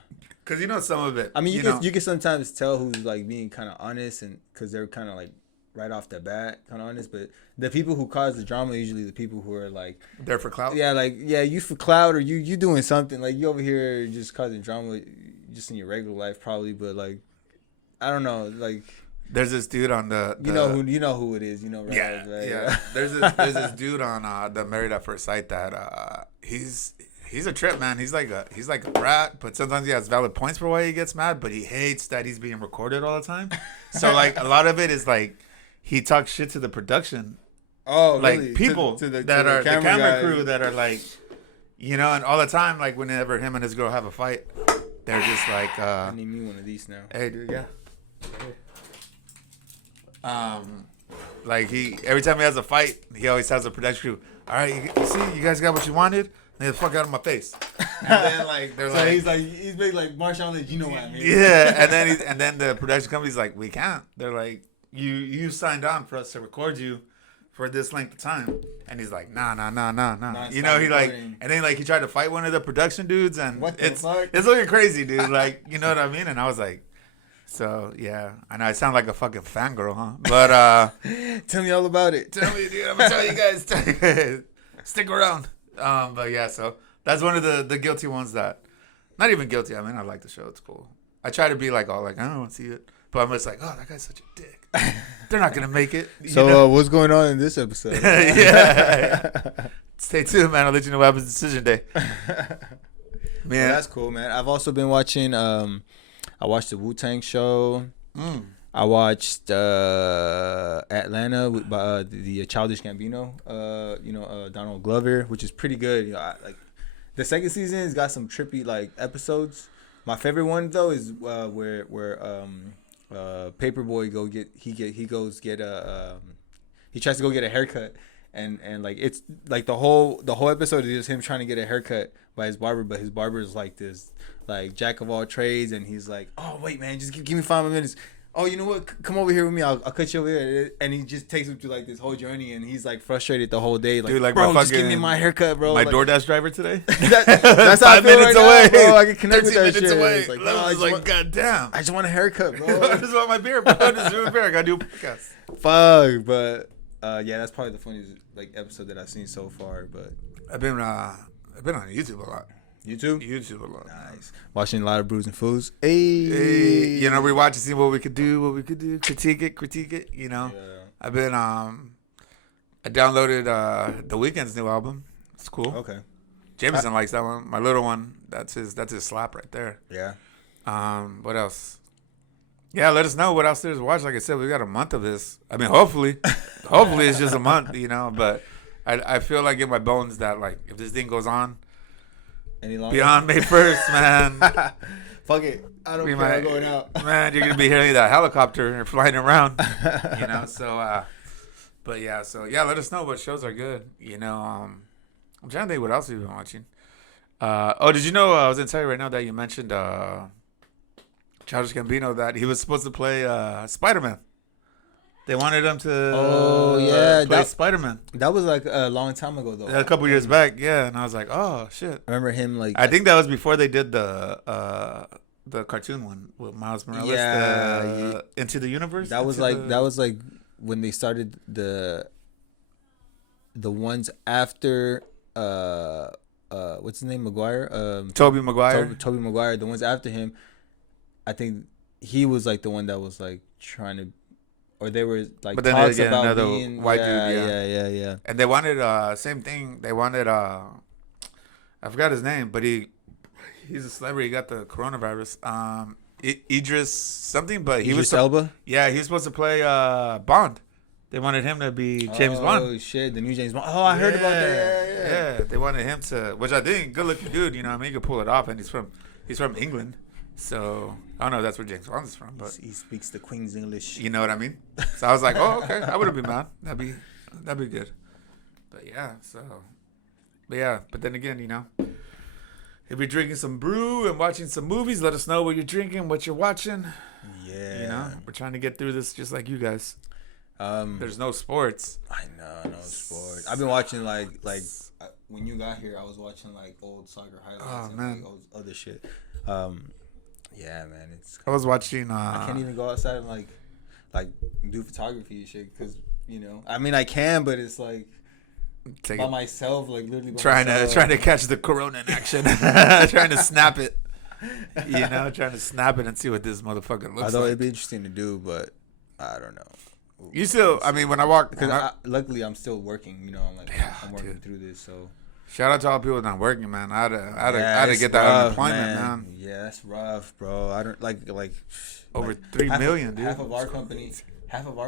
Because some of it. I mean, you can sometimes tell who's, like, being kind of honest, and because they're kind of, like, right off the bat kind of honest. But the people who cause the drama are usually the people who are, like... There for clout? Yeah, like, you for clout, or you doing something. Like, you over here just causing drama just in your regular life, probably. But, like, I don't know, like... There's this dude on the you know who it is, right? Yeah, right? Yeah. There's this dude on the Married at First Sight that he's a trip, man. He's like a brat, but sometimes he has valid points for why he gets mad, but he hates that he's being recorded all the time. So like a lot of it is like he talks shit to the production. Oh, like really? people that are the camera crew that are like, and all the time, like whenever him and his girl have a fight, they're just like, I need me one of these now. Hey, dude, yeah. Like every time he has a fight, he always has a production crew. All right, you see, you guys got what you wanted. Get the fuck out of my face. And then like they're so he's big like Marshawn Lynch, you know what I mean? Yeah, and then the production company's like, we can't. They're like, you signed on for us to record you for this length of time, and he's like, nah. He like, and then like he tried to fight one of the production dudes, and it's looking crazy, dude. Like, you know what I mean? And I was like. So, yeah. I know I sound like a fucking fangirl, huh? But, tell me all about it. Tell me, dude. I'm going to tell you guys. Stick around. But, yeah, so that's one of the guilty ones that... Not even guilty. I mean, I like the show. It's cool. I try to be like, oh, like I don't want to see it, but I'm just like, oh, that guy's such a dick. They're not gonna make it. So what's going on in this episode? Yeah. Stay tuned, man. I'll let you know what happens decision day. Man, well, that's cool, man. I've also been watching. I watched the Wu-Tang show. I watched Atlanta with the Childish Gambino. Donald Glover, which is pretty good. You know, like the second season has got some trippy like episodes. My favorite one though is where Paperboy he tries to go get a haircut. And like it's like the whole episode is just him trying to get a haircut by his barber, but his barber is like this like jack of all trades, and he's like, oh wait man, just give me 5 minutes. Oh, you know what? Come over here with me. I'll cut you over here. And he just takes him through like this whole journey, and he's like frustrated the whole day. Like, dude, like bro, just give me my haircut, bro. My like, DoorDash driver today. That's how 5 minutes away, bro. I can connect with that shit. Away. It's like, no, I was like, God damn. I just want a haircut, bro. I just want my beer, bro. I gotta do a podcast. Fuck, but yeah, that's probably the funniest like episode that I've seen so far. But I've been on YouTube a lot. YouTube a lot. Nice. Watching a lot of Brews and Fools. Hey. You know, rewatching, seeing what we could do, critique it. You know, I've been I downloaded The Weeknd's new album. It's cool. Okay. Jameson likes that one. My little one, that's his slap right there. Yeah. What else? Yeah, let us know what else there's to watch. Like I said, we got a month of this. I mean, hopefully it's just a month, you know. But I feel like in my bones that like if this thing goes on beyond May 1st, man. Fuck it. I don't care. I'm going out. Man, you're gonna be hearing that helicopter flying around, you know. So, but yeah. So yeah, let us know what shows are good. You know, I'm trying to think what else we've been watching. Did you know? I was gonna tell you right now that you mentioned Childish Gambino that he was supposed to play Spider-Man. They wanted him to play Spider-Man. That was like a long time ago though. A couple years back, yeah. And I was like, oh shit. I remember him like. I think that was before they did the cartoon one with Miles Morales. Yeah, Into the Universe. That was like when they started the ones after what's his name, Maguire? Tobey Maguire. Tobey Maguire. The ones after him, I think he was like the one that was like trying to. Or they were like, but then talks they get about another being, white dude, yeah. And they wanted same thing. They wanted I forgot his name, but he's a celebrity. He got the coronavirus. Idris something, but he was Elba. Yeah, he was supposed to play Bond. They wanted him to be James Bond. Oh shit, the new James Bond. Oh, I heard about that. Yeah, they wanted him to, which I think good looking dude. You know, what I mean, he could pull it off, and he's from England. So I don't know if that's where James Bond is from, but he speaks the Queen's English. You know what I mean? So I was like, oh, okay, I wouldn't be mad. That'd be good. But yeah, but then again, you know, if you're drinking some brew and watching some movies, let us know what you're drinking, what you're watching. Yeah, you know, we're trying to get through this just like you guys. There's no sports. I know, no sports. I've been watching like when you got here, I was watching like old soccer highlights and like, old other shit. Yeah, man, I was watching. I can't even go outside and like do photography and shit because you know. I mean, I can, but it's like by myself, like literally trying to catch the corona in action, trying to snap it. You know, trying to snap it and see what this motherfucker looks like. Although it'd be interesting to do, but I don't know. You still, I mean, when I walk, because luckily I'm still working. You know, I'm working through this, so. Shout out to all the people not working, man. I had to get that unemployment, man. Yeah, that's rough, bro. I don't like over 3 million, dude. Half of our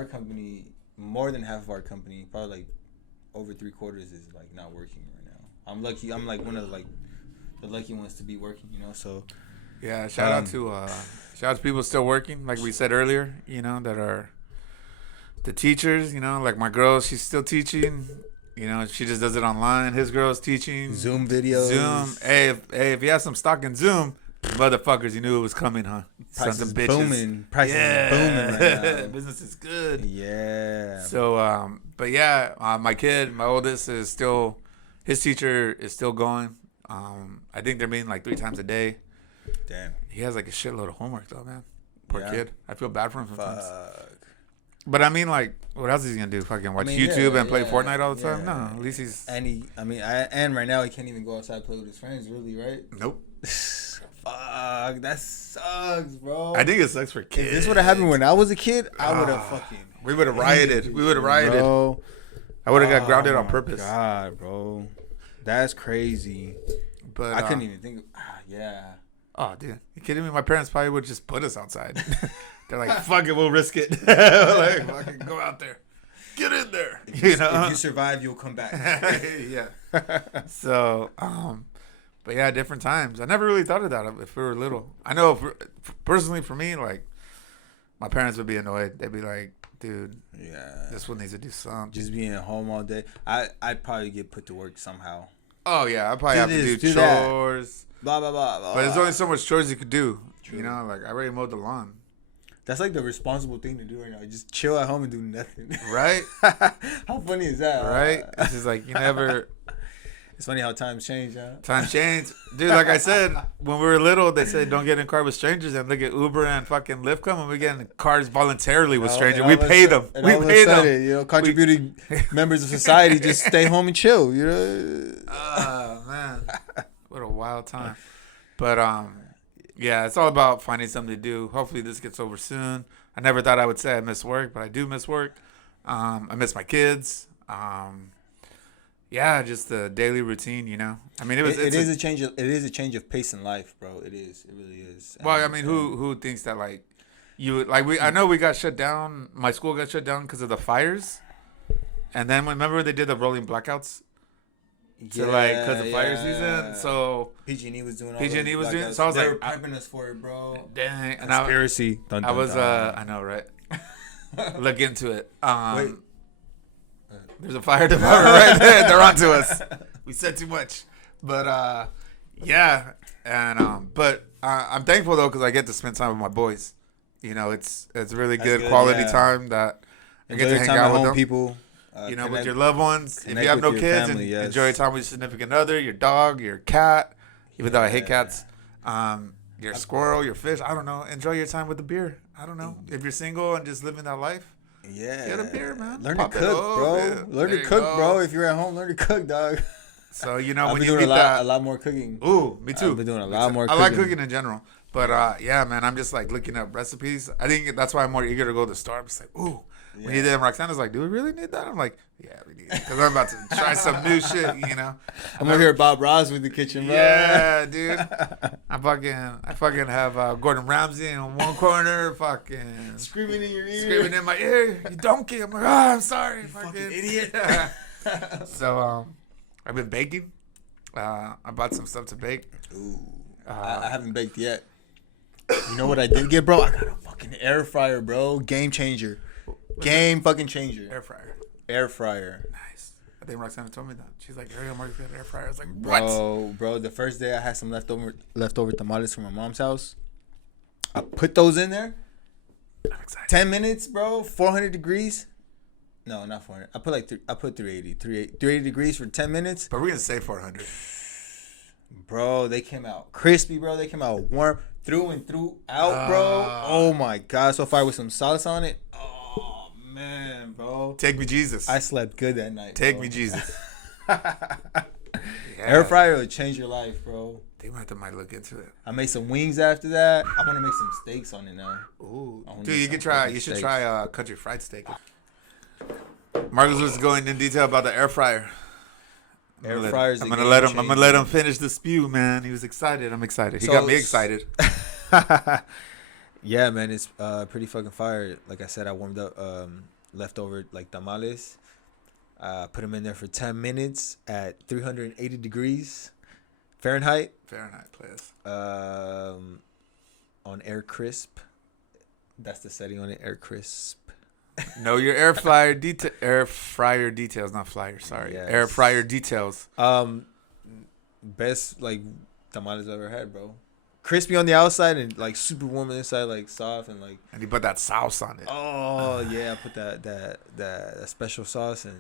company, more than half of our company, probably like over 3/4 is like not working right now. I'm lucky. I'm like one of the lucky ones to be working, you know. So yeah, shout out to people still working, like we said earlier, you know, that are the teachers, you know, like my girl, she's still teaching. You know, she just does it online. His girl's teaching. Zoom videos. Zoom. Hey, if you have some stock in Zoom, motherfuckers, you knew it was coming, huh? Prices is booming. Prices is booming right now. Business is good. Yeah. So, but yeah, my kid, my oldest, is still, his teacher is still going. I think they're meeting like 3 times a day. Damn. He has like a shitload of homework though, man. Poor kid. I feel bad for him sometimes. Fuck. But I mean, like, what else is he gonna do? Fucking watch YouTube and play Fortnite all the time? No, at least he's. And and right now he can't even go outside and play with his friends, really, right? Nope. Fuck, that sucks, bro. I think it sucks for kids. If this would have happened when I was a kid, I would have fucking. We would have rioted. We would have rioted. Bro. I would have got grounded on purpose. God, bro, that's crazy. But I couldn't even think. Yeah. Oh, dude, you kidding me? My parents probably would just put us outside. They're like, "Fuck it, we'll risk it. Like, fucking go out there, get in there." If you survive, you'll come back. Yeah. So, but yeah, different times. I never really thought of that if we were little. I know, personally, for me, like, my parents would be annoyed. They'd be like, "Dude, yeah, this one needs to do something." Just being at home all day. I'd probably get put to work somehow. Oh yeah, I probably have to do chores. Blah blah blah. Blah. But there's only so much chores you could do. True. You know, like I already mowed the lawn. That's like the responsible thing to do right now. Just chill at home and do nothing. Right? How funny is that? Right? It's just like you never. It's funny how times change, huh? Times change, dude. Like I said, when we were little, they said don't get in a car with strangers. And look at Uber and fucking Lyft come, and we get in cars voluntarily with strangers. We pay them. We pay them. You know, contributing members of society just stay home and chill. You know. Oh man, what a wild time. But yeah, it's all about finding something to do. Hopefully this gets over soon. I never thought I would say I miss work, but I do miss work. I miss my kids. Yeah, just the daily routine, you know. I mean, it is a change. It is a change of pace in life, bro. It is. It really is. Well, I mean, who thinks that like you like we? I know we got shut down. My school got shut down because of the fires, and then remember they did the rolling blackouts. So because of fire season, so PG&E was doing. PG&E was doing. So I was they like, were prepping us for it, bro. Dang, Conspiracy. I was. I know, right? Look into it. Wait. There's a fire department right there. They're onto us. We said too much, but yeah, and but I'm thankful though because I get to spend time with my boys. You know, it's really good quality time that I get to hang out with them. People. You know, with your loved ones. If you have no kids, family, yes. Enjoy your time with your significant other, your dog, your cat. Even though I hate cats, your squirrel, your fish. I don't know. Enjoy your time with the beer. I don't know. If you're single and just living that life. Yeah. Get a beer, man. Learn to cook, bro. Man. Learn to cook, bro. If you're at home, learn to cook, dog. So, you know, I've when been you doing meet a lot more cooking. Ooh, me too. I've been doing a lot more cooking. I like cooking in general. But, yeah, man, I'm just, like, looking up recipes. I think that's why I'm more eager to go to the store. I'm just like, ooh. Yeah. We need that. And Roxana's like, do we really need that? I'm like, yeah, we need it. Because I'm about to try some new shit, you know. I'm over here Bob Ross with the kitchen, bro. Yeah, dude. I fucking have Gordon Ramsay in one corner, fucking screaming in your ear. Screaming in my ear. You donkey. I'm like, oh, I'm sorry. You fucking idiot. So, I've been baking. I bought some stuff to bake. Ooh. I haven't baked yet. You know what I did get, bro? I got a fucking air fryer, bro. Game changer. Fucking changer. Air fryer. Nice. I think Roxana told me that. She's like, Ariel, Mark's got an air fryer. I was like, what? Bro, the first day I had some leftover tamales from my mom's house. I put those in there. I'm excited. 10 minutes, bro. 400 degrees. No, not 400. I put 380. 380 degrees for 10 minutes. But we're going to say 400. Bro, they came out crispy, bro. They came out warm through and throughout, bro. Oh, my God. So far with some sauce on it. Oh, man, bro. Take me, Jesus. I slept good that night, Take me, Jesus. Air fryer will change your life, bro. They might look into it. I made some wings after that. I want to make some steaks on it now. Ooh. Dude, you should try country fried steak. Marcus was going in detail about the air fryer. Air fryers. I'm gonna let him finish the spew, man. He was excited. I'm excited. He got me excited. Yeah, man, it's pretty fucking fire. Like I said, I warmed up leftover like tamales. Put them in there for 10 minutes at 380 degrees Fahrenheit. Please. On air crisp. That's the setting on it. Air crisp. No, your air fryer details, not flyer. Sorry, yes. Air fryer details. Best like tamales I've ever had, bro. Crispy on the outside and like super warm on the inside, like soft and like. And you put that sauce on it. Oh yeah, I put that special sauce and.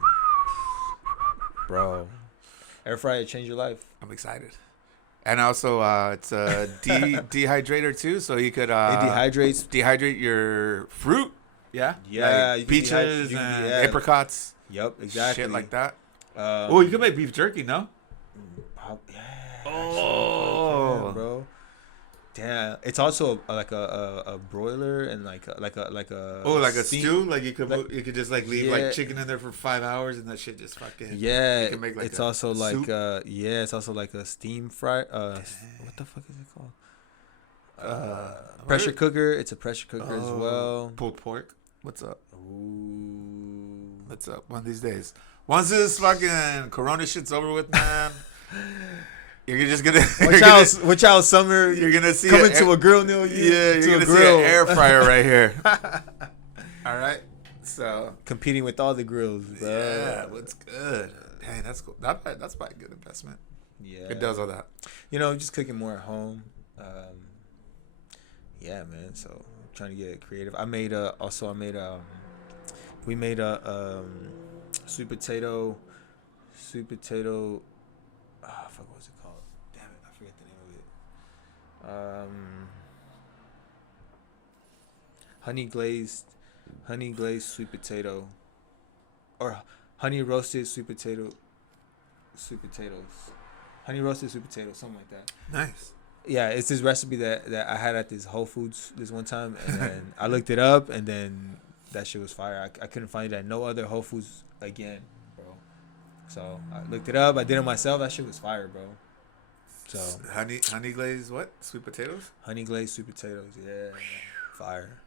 Bro, air fryer changed your life. I'm excited. And also, it's a dehydrator too, so you could. It dehydrate your fruit. Yeah. Like peaches and apricots. Yep, exactly. Shit like that. You can make beef jerky, no? Yeah. Oh, bro. Yeah, it's also a broiler and like a stew. Like you could just like leave like chicken in there for 5 hours and that shit just fucking you can make like it's also like soup. it's also like a steam fry. What the fuck is it called? Pressure cooker. It's a pressure cooker as well. Pulled pork. What's up? Ooh. What's up? One of these days. Once this fucking Corona shit's over with, man. You're just gonna watch out, summer. You're gonna see coming to a grill near you. Yeah, you're gonna see an air fryer right here. All right, so competing with all the grills, bro. Yeah, what's good? Hey, that's cool. That's probably a good investment. Yeah, it does all that. Just cooking more at home. Yeah, man. So I'm trying to get creative. We made a sweet potato. Fuck, what was it called? Damn it, I forget the name of it. Honey glazed sweet potato, or honey roasted sweet potatoes, honey roasted sweet potatoes, something like that. Nice. Yeah, it's this recipe that I had at this Whole Foods this one time, and then I looked it up, and then that shit was fire. I couldn't find it at no other Whole Foods again, bro. So I looked it up. I did it myself. That shit was fire, bro. So honey glazed what? Sweet potatoes? Honey glazed sweet potatoes, yeah, fire.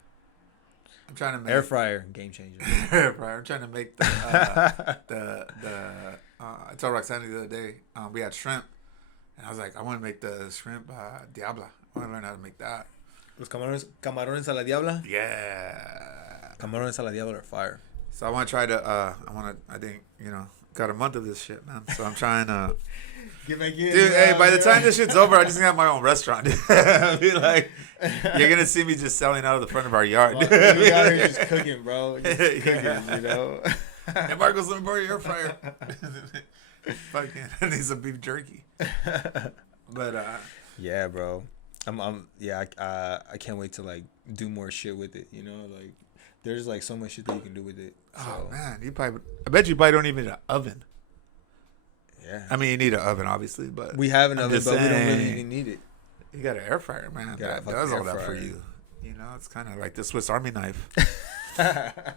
I'm trying to make air fryer, game changer. Air fryer. I'm trying to make the I told Roxanne the other day we had shrimp, and I was like, I want to make the shrimp diabla. I want to learn how to make that. Los camarones a la diabla. Yeah. Camarones a la diabla are fire. So I want to try to. I think got a month of this shit, man. So I'm trying to. Get back in, dude, hey, by the time this shit's over, I just gonna have my own restaurant. I'll be like, you're gonna see me just selling out of the front of our yard. Well, we out here just cooking, bro. Just cooking, Hey, Marcos, let me borrow your air fryer. Fucking, I need some beef jerky. But yeah, bro. I can't wait to like do more shit with it. Like there's like so much shit that you can do with it. So. Oh man, I bet you probably don't even need an oven. Yeah. I mean, you need an oven, obviously, but we have an oven, but we don't really even need it. You got an air fryer, man. That does all that for you. It's kind of like the Swiss Army knife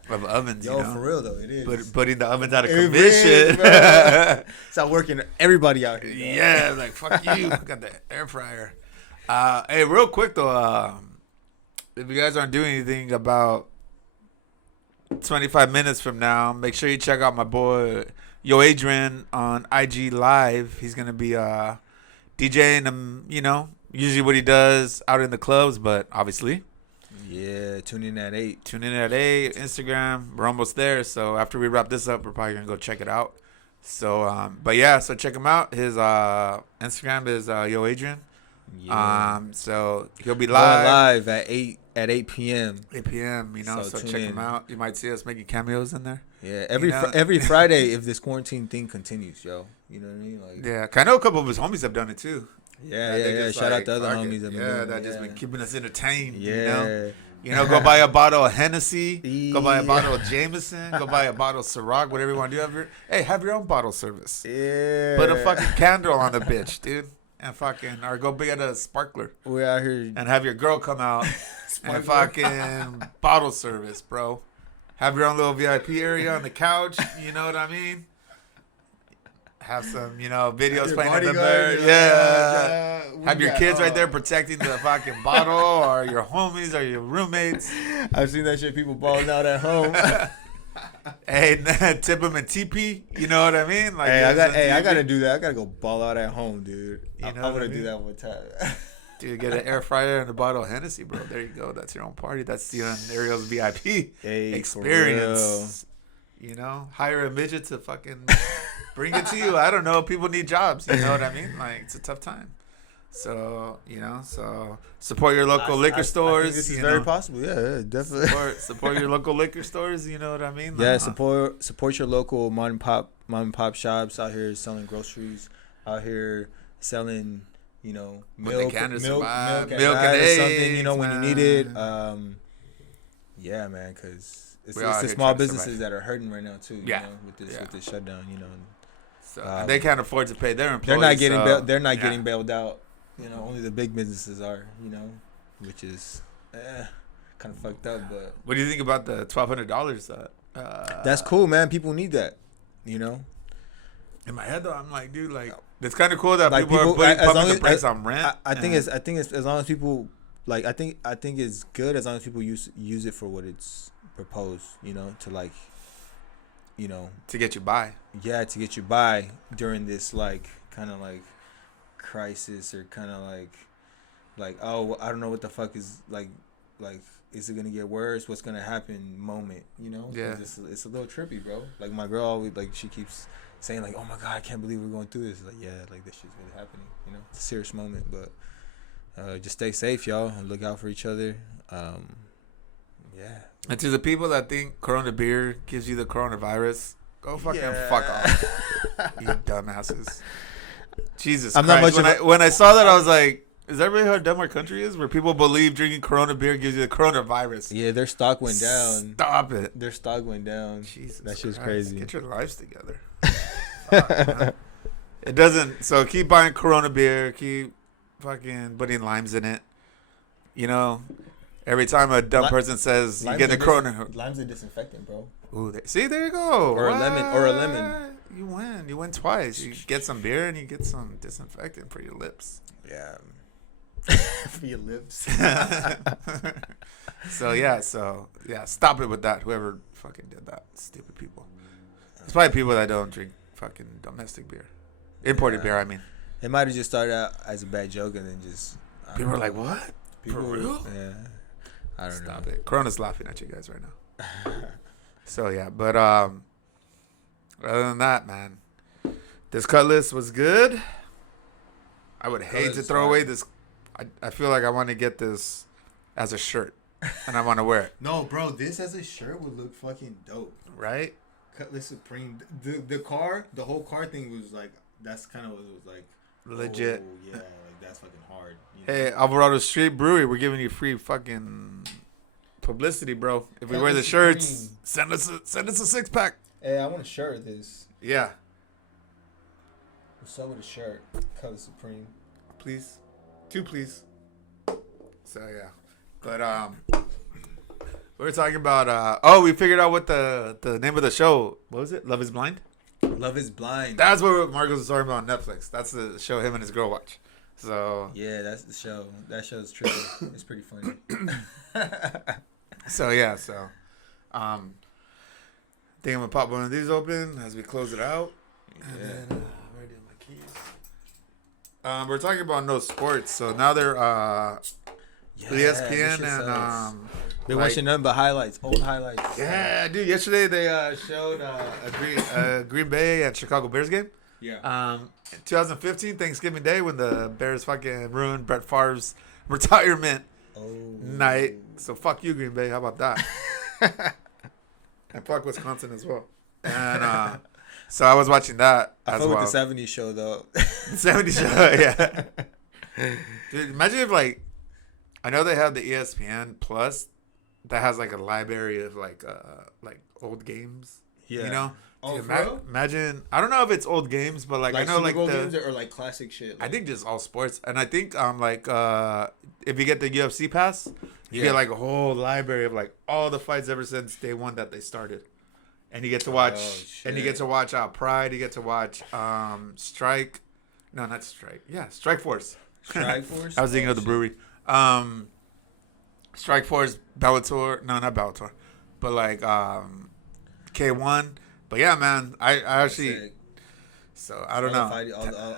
of ovens. For real though, it is. But putting the ovens out of commission. It's not working. Everybody out here. Yeah, like fuck you. I got the air fryer. Hey, real quick though, if you guys aren't doing anything about 25 minutes from now, make sure you check out my boy Yo Adrian on IG Live. He's gonna be DJing usually what he does out in the clubs, but obviously. Yeah, tune in at 8. Instagram. We're almost there. So after we wrap this up, we're probably gonna go check it out. So but yeah, so check him out. His Instagram is Yo Adrian. Yeah. So he'll be live at 8 p.m. 8 p.m. So check him out. You might see us making cameos in there. Yeah, every Friday if this quarantine thing continues, yo. You know what I mean? Like, yeah, I know a couple of his homies have done it too. Yeah. Shout out to other homies that just been keeping us entertained. Yeah. Go buy a bottle of Hennessy. Go buy a bottle of Jameson. Go buy a bottle of Ciroc. Whatever you want to do. Have your own bottle service. Yeah. Put a fucking candle on the bitch, dude. And or go get a sparkler. We're out here. And have your girl come out and fucking bottle service, bro. Have your own little VIP area on the couch. You know what I mean? Have some, videos playing in the there. Yeah. Have your kids right there protecting the fucking bottle, or your homies, or your roommates. I've seen that shit. People balling out at home. Hey, tip them in TP. You know what I mean? Like, I gotta do that. I gotta go ball out at home, dude. I'm gonna do that one time. Dude, get an air fryer and a bottle of Hennessy, bro. There you go. That's your own party. That's Ariel's VIP experience. Hire a midget to fucking bring it to you. I don't know. People need jobs. You know what I mean? Like, it's a tough time. So, so support your local liquor stores. I think this is very possible. Yeah, definitely. Support your local liquor stores. You know what I mean? Yeah, support your local mom and pop shops out here selling groceries, out here selling, milk and eggs, something, when you need it. Yeah, man, because it's the small businesses that are hurting right now too. With this shutdown, So they can't afford to pay their employees. They're not getting bailed out. You know, only the big businesses are. You know, which is kind of fucked up. But what do you think about the $1,200? That's cool, man. People need that. You know. In my head though, I'm like, dude, like it's kind of cool that like people are pumping the price on rent. I think it's as long as people like I think it's good as long as people use it for what it's proposed. You know, to like, you know, to get you by. Yeah, to get you by during this like kind of like crisis or kind of like oh I don't know what the fuck is like is it gonna get worse? What's gonna happen? Moment, you know? Yeah, it's a little trippy, bro. Like my girl always like she keeps saying like, oh my god, I can't believe we're going through this. Like, yeah, like this shit's really happening. You know, it's a serious moment, but just stay safe, y'all, and look out for each other. Yeah. And to the people that think Corona beer gives you the coronavirus, go fucking fuck off, you dumbasses. Jesus Christ! When I saw that, I was like, is that really how dumb our country is? Where people believe drinking Corona beer gives you the coronavirus? Yeah, their stock went down. Stop it. Their stock went down. Jesus, that shit's crazy. Get your lives together. It doesn't. So keep buying Corona beer. Keep fucking putting limes in it. You know, every time a dumb person says you get the Corona, lime's a disinfectant, bro. Ooh, see, there you go. Or a lemon. You win. You win twice. You get some beer and you get some disinfectant for your lips. Yeah. For your lips. So yeah, stop it with that. Whoever fucking did that, stupid people. It's probably people that don't drink fucking domestic beer, imported beer. I mean, it might have just started out as a bad joke and then just people are like, "What? People, for real?" Yeah, I don't know. Stop it. Corona's laughing at you guys right now. So yeah, but other than that, man, this Cutlass was good. I would hate to throw away this. I feel like I want to get this as a shirt, and I want to wear it. No, bro, this as a shirt would look fucking dope, right? Cutlass Supreme. The whole car thing was like that's kind of what it was like. Legit. Oh, yeah, like that's fucking hard. You know? Hey, Alvarado Street Brewery, we're giving you free fucking publicity, bro. If we wear the shirts, send us a 6-pack. Hey, I want a shirt with this. Yeah. What's up with a shirt? Cutlass Supreme. Please. 2, please. So yeah. But we were talking about we figured out what the name of the show. What was it? Love is Blind? Love is Blind. That's what Marcos was talking about on Netflix. That's the show him and his girl watch. So yeah, that's the show. That show's tricky. It's pretty funny. So yeah, I think I'm gonna pop one of these open as we close it out. Yeah. And then where are my keys? We're talking about no sports, so now they're ESPN and been watching nothing but highlights, old highlights. Yeah, dude. Yesterday they showed a Green Bay and Chicago Bears game. Yeah. 2015 Thanksgiving Day when the Bears fucking ruined Brett Favre's retirement night. So fuck you, Green Bay. How about that? And fuck Wisconsin as well. And so I was watching that as well. With the 70s show though. The 70s show, yeah. Dude, imagine if like I know they have the ESPN Plus that has like a library of like old games. Yeah. You know? Oh, imagine I don't know if it's old games, but like I know like games or like classic shit. I think just all sports. And I think if you get the UFC pass, you get like a whole library of like all the fights ever since day one that they started. And you get to watch Pride, you get to watch Strike. No, not Strike. Yeah, Strike Force. Strike Force? I was thinking of the brewery. Strike Force, Bellator. No, not Bellator. But like K1. But yeah, man, I actually. So I don't know.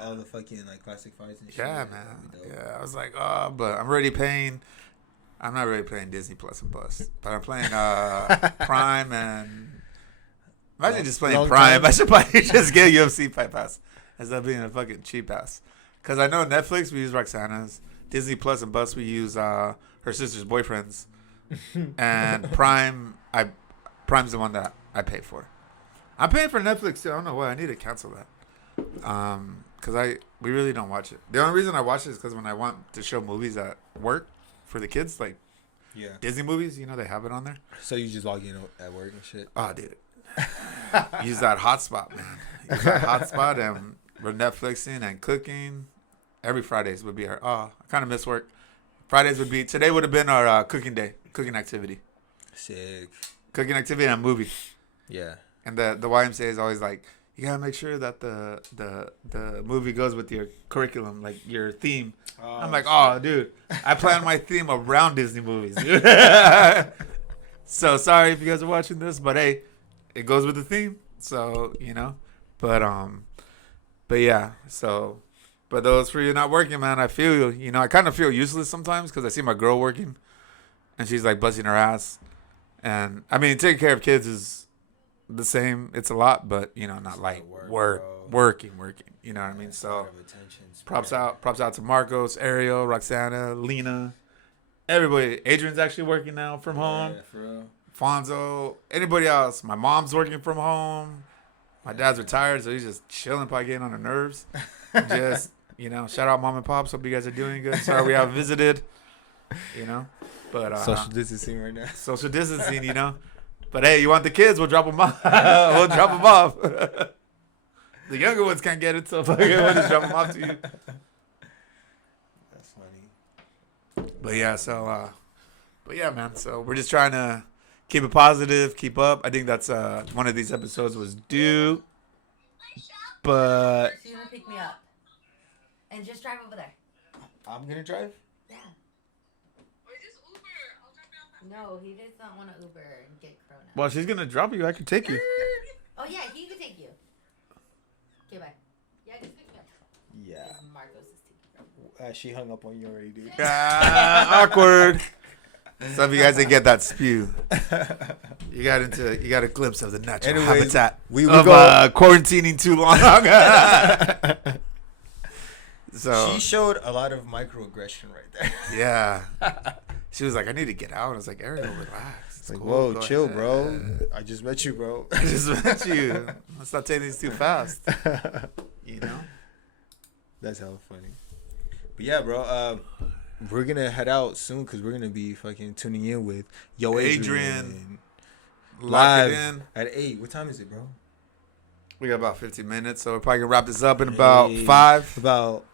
All the fucking like classic fights and shit. Yeah, man. Yeah, I was like, but I'm already paying. I'm not really paying Disney Plus and Plus, but I'm playing Prime and. Imagine just playing Prime. Time. I should probably just get UFC Fight Pass instead of being a fucking cheap ass. Because I know Netflix we use Roxana's, Disney Plus and Plus we use her sister's boyfriend's, and Prime's the one that I pay for. I'm paying for Netflix too. I don't know why. I need to cancel that. Because we really don't watch it. The only reason I watch it is because when I want to show movies at work for the kids, like Disney movies, you know, they have it on there. So you just log in at work and shit? Oh, dude. Use that hotspot, man. Use that hotspot and we're Netflixing and cooking. every Fridays would be our. Oh, I kind of miss work. Fridays would be today would have been our cooking day, cooking activity. Sick. Cooking activity and a movie. Yeah. And the YMCA is always like, you gotta make sure that the movie goes with your curriculum, like your theme. Oh, I'm like, oh, dude, I plan my theme around Disney movies, dude. So sorry if you guys are watching this, but hey, it goes with the theme. So but yeah. So, but those for you not working, man, I feel you. You know, I kind of feel useless sometimes because I see my girl working, and she's like busting her ass. And I mean, taking care of kids is the same. It's a lot, but you know, not like working. You know what I mean? So props out to Marcos, Ariel, Roxana, Lena, everybody. Adrian's actually working now from home. For real. Fonzo, anybody else. My mom's working from home. My dad's retired, so he's just chilling, probably getting on her nerves. Just, you know, shout out mom and pops. Hope you guys are doing good. Sorry we haven't visited, you know. But social distancing right now. Social distancing, you know. But hey, you want the kids? We'll drop them off. We'll drop them off. The younger ones can't get it, so we'll just drop them off to you. That's funny. But yeah, man. So we're just trying to keep it positive, keep up. I think that's one of these episodes was due. But So you're gonna pick me up and just drive over there. I'm gonna drive? Yeah. No, he doesn't want to Uber and get Corona. well, she's gonna drop you. I can take you. Oh yeah, he could take you. Okay, bye. Yeah, just pick me up. Yeah. Marcos is taking you. She hung up on you already, dude. Awkward. Some of you guys didn't get that spew. You got a glimpse of the natural habitat we of go quarantining too long. So she showed a lot of microaggression right there. yeah, she was like, "I need to get out." I was like, "Ariel, relax." It's like, cool. whoa, Go chill, ahead. bro. I just met you, bro. I just met you. Let's not take these too fast. You know. That's hella funny. But yeah, bro. We're gonna head out soon because we're gonna be fucking tuning in with Adrian Lock it live in at 8. What time is it, bro? We got about 15 minutes, so we're probably gonna wrap this up in about 5. About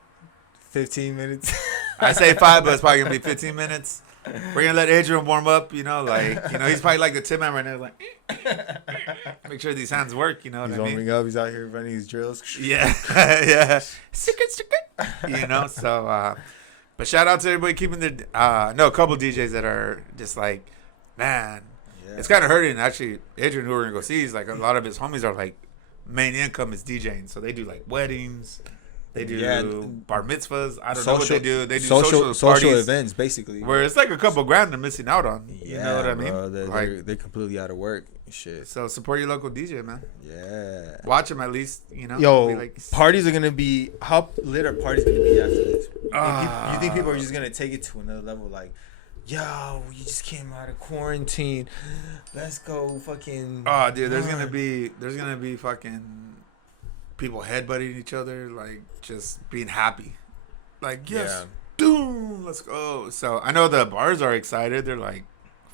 15 minutes. I say 5, but it's probably gonna be 15 minutes. We're gonna let Adrian warm up, you know, like, you know, he's probably like the Tin Man right now, like, make sure these hands work, you know what He's I mean? warming up. He's out here running his drills. Yeah, yeah. Secret. You know, so, but shout out to everybody keeping their, a couple DJs that are just like, man, it's kind of hurting. Actually, Adrian, who we're gonna go see, is like a lot of his homies are like, main income is DJing, so they do like weddings. They do bar mitzvahs. I don't know what they do. They do social events, basically. Where it's like a couple grand they're missing out on. Yeah, you know what I mean? Bro, they're completely out of work and shit. So support your local DJ, man. Yeah. Watch them at least, you know. Yo, like, parties are going to be... How lit are parties going to be after this? You think people are just going to take it to another level? Like, yo, you just came out of quarantine. Let's go fucking... Oh, dude, there's going to be fucking... people headbutting each other, like just being happy, like yes, dude, let's go. So I know the bars are excited. They're like,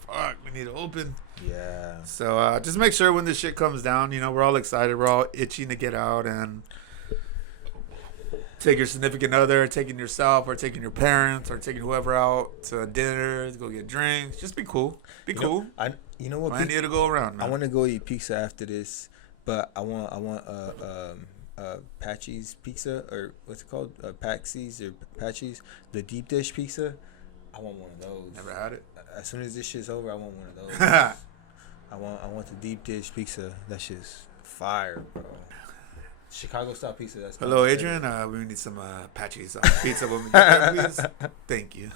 fuck, we need to open. Yeah. So just make sure when this shit comes down, you know, we're all excited. We're all itching to get out and take your significant other, taking yourself, or taking your parents, or taking whoever out to dinner, to go get drinks. Just be cool. Be cool. You know what? I need to go around, man. I want to go eat pizza after this, but I want Patchy's pizza, or what's it called? Paxi's or Patchy's, the deep dish pizza. I want one of those. Never had it. As soon as this shit's over, I want one of those. I want the deep dish pizza. That shit's fire, bro. Chicago style pizza. That's hello, Adrian. We need some Patchy's pizza when we get there, please. Thank you.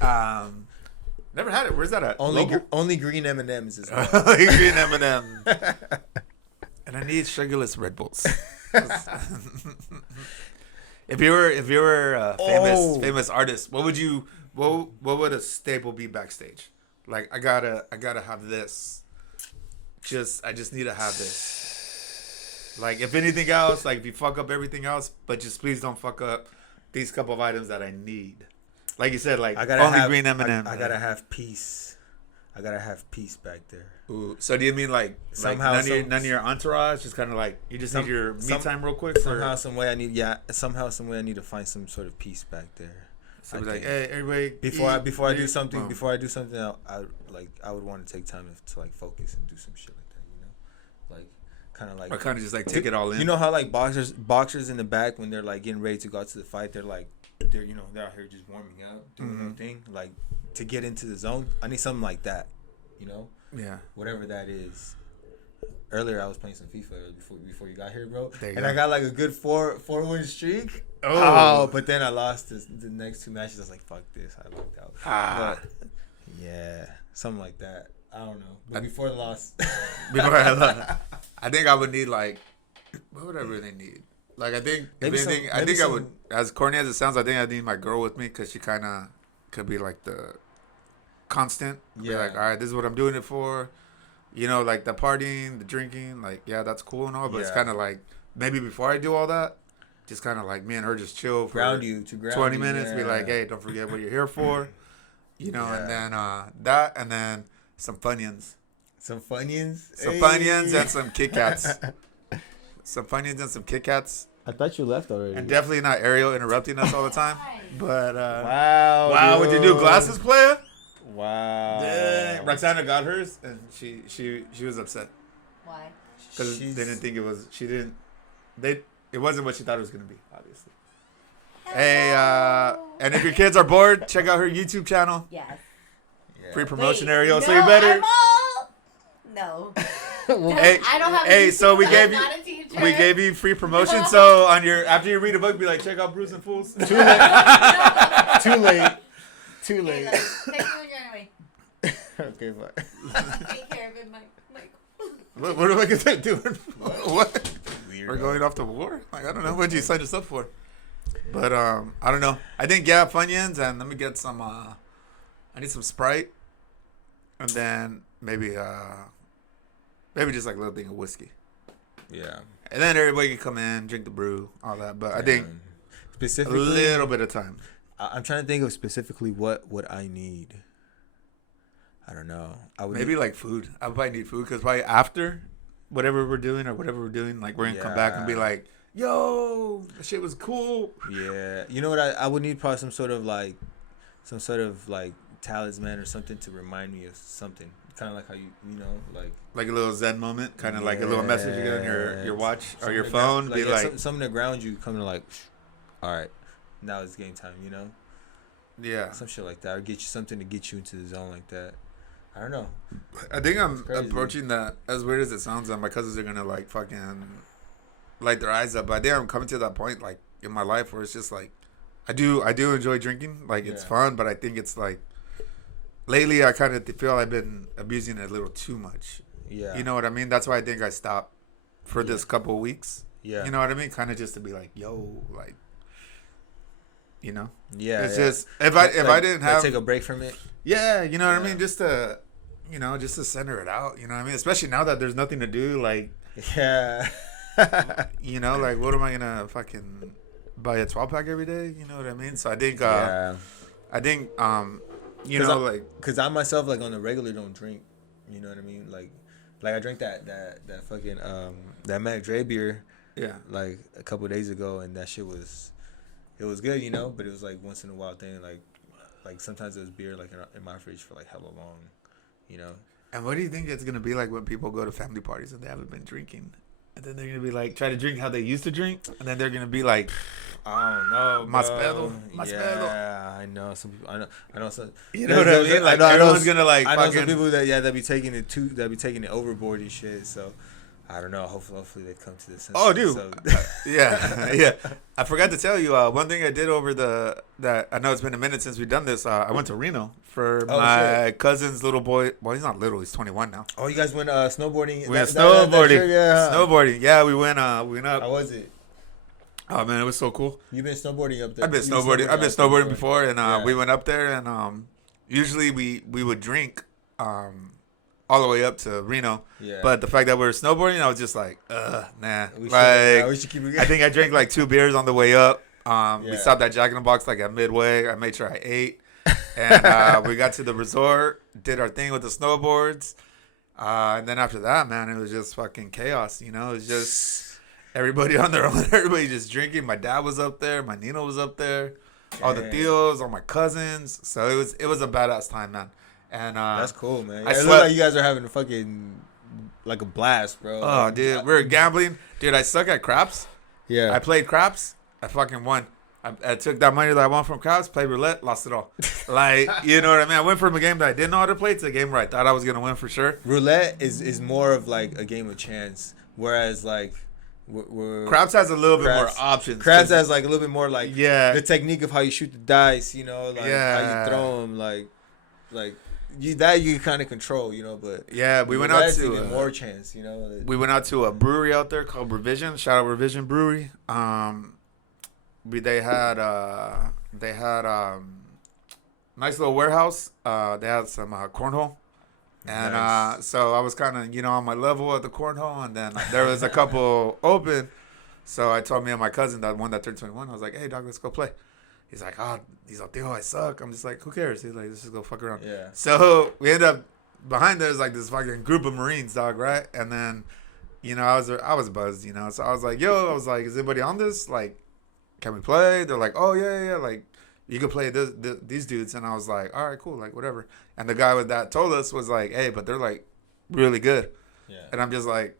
Never had it. Where's that at? Only green M&Ms is only green M&M. And I need sugarless Red Bulls. If you were a famous artist, what would a staple be backstage? Like, I gotta have this. I just need to have this. Like, if anything else, like if you fuck up everything else, but just please don't fuck up these couple of items that I need. Like you said, like only green M&M. I gotta have peace. I gotta have peace back there. Ooh. So do you mean like Somehow, none of your entourage? Just kind of like you just need your me time real quick. Somehow, some way I need to find some sort of peace back there. So like, hey, everybody. Before I do something, I would want to take time to like focus and do some shit like that. You know, like kind of like. Or kind of just like take it all in. You know how like boxers in the back when they're like getting ready to go out to the fight, they're out here just warming up, doing their thing, like to get into the zone. I need something like that. You know. Yeah. Whatever that is. Earlier I was playing some FIFA before you got here, bro. And I got like a good 4-win streak. Oh, but then I lost the next 2 matches. I was like, fuck this. I looked out. But yeah, something like that. I don't know. But before the loss. I think I would need like, what would I really need? Like I think, I would, as corny as it sounds, I think I need my girl with me because she kind of could be like the constant. Yeah. Be like, all right, this is what I'm doing it for. You know, like the partying, the drinking, like, yeah, that's cool and all, but it's kind of like, maybe before I do all that, just kind of like me and her just chill for 20 minutes, be like, hey, don't forget what you're here for, you know, and then that, and then some Funyuns. Some Funyuns? Some Funyuns and some Kit Kats. Some Funyuns and some Kit Kats. I thought you left already. And definitely not Ariel interrupting us all the time. But, wow, with your new glasses, player? Wow. Dang. Roxana got hers, and she was upset. Why? Because they didn't think it was. It wasn't what she thought it was gonna be. Obviously. Hello. Hey, and if your kids are bored, check out her YouTube channel. Yes. Yeah. Free promotion, Ariel. So you better. No. Hey, I don't have. Hey, so we gave you free promotion. So after you read a book, be like, check out Brews and Fools. Too late. Too late. Too late. Text me when you're on your way. Okay, bye. Take care of it, Mike. What am I gonna do? What? Weirdo. We're going off to war? Like I don't know. What did you sign us up for? But I don't know. I think Funyuns, and let me get some. I need some Sprite, and then maybe just like a little thing of whiskey. Yeah. And then everybody can come in, drink the brew, all that. But I think specifically a little bit of time. I'm trying to think of specifically what I need. I don't know. Maybe like food. I would probably need food because probably after whatever we're doing, like we're gonna come back and be like, "Yo, that shit was cool." Yeah. You know what? I would need probably some sort of like talisman or something to remind me of something. Kind of like how you know like a little Zen moment, kind of like a little message you get on your watch or your phone. Be like something to ground you, coming to like, all right. Now it's game time, you know? Yeah. Some shit like that. Or get you something to get you into the zone like that. I don't know. I think I'm approaching that, as weird as it sounds, that my cousins are going to, like, fucking light their eyes up. But I think I'm coming to that point, like, in my life where it's just, like, I do enjoy drinking. Like, it's fun, but I think it's, like, lately I kind of feel I've been abusing it a little too much. Yeah. You know what I mean? That's why I think I stopped for this couple of weeks. Yeah. You know what I mean? Kind of just to be like, yo, like, you know, it's just if I didn't have take a break from it, you know what I mean, just to center it out, you know what I mean, especially now that there's nothing to do, like, you know, like what am I gonna fucking buy a 12-pack every day, you know what I mean? So I think you know, like, because I myself, like, on the regular don't drink, you know what I mean, like I drank that fucking that Mac Dre beer like a couple of days ago, and that shit was. It was good, you know, but it was like once in a while thing. Like sometimes there's beer like in my fridge for like hella long, you know. And what do you think it's gonna be like when people go to family parties and they haven't been drinking, and then they're gonna be like try to drink how they used to drink, and then they're gonna be like, I don't know, mas pedo. Yeah, I know some people. I know some. You know what I mean? Like everyone's gonna like. I know some people that be taking it overboard and shit. So. I don't know. Hopefully they come to this. Oh, dude. Yeah. I forgot to tell you one thing I did over that I know it's been a minute since we've done this. I went to Reno for my cousin's little boy. Well, he's not little. He's 21 now. Oh, you guys went snowboarding? We went snowboarding. Snowboarding. Yeah, we went up. How was it? Oh man, it was so cool. You've been snowboarding up there. I've been snowboarding before, and we went up there, and usually we would drink. All the way up to Reno, but the fact that we were snowboarding, I was just like, nah. We should keep it. I think I drank like 2 beers on the way up. We stopped at Jack in the Box like at midway. I made sure I ate. And we got to the resort, did our thing with the snowboards. And then after that, man, it was just fucking chaos. You know, it was just everybody on their own. Everybody just drinking. My dad was up there. My Nino was up there. All the tios, all my cousins. So it was a badass time, man. And that's cool, man. I It slept. looked like you guys are having a fucking like a blast, bro. Oh, dude, we were gambling. Dude, I suck at craps. Yeah. I played craps. I fucking won. I took that money that I won from craps, played roulette, lost it all. Like, you know what I mean? I went from a game that I didn't know how to play to a game where I thought I was gonna win for sure. Roulette is more of like a game of chance, whereas like Craps has a little bit more Craps- options. Craps has like a little bit more like Yeah. the technique of how you shoot the dice, you know, like how you throw them, like you kind of control, you know. But Yeah, we went out Roulette's to even more chance, you know. we went out to a brewery out there called Revision. Shout out Revision Brewery. They had nice little warehouse. They had some cornhole. And Nice. so I was kind of, on my level at the cornhole, and then there was a couple open. So I told me and my cousin, that one that turned 21, I was like, hey, dog, let's go play. He's like, he's like, I suck. I'm just like, who cares? He's like, let's just go fuck around. Yeah. So we end up, behind there's like this fucking group of Marines, dog, right? And then, I was buzzed, So I was like, is anybody on this? Like, can we play? They're like, oh, yeah. Like, you can play these dudes. And I was like, all right, cool. Like, whatever. And the guy that told us was like, hey, but they're like really good. Yeah. And I'm just like,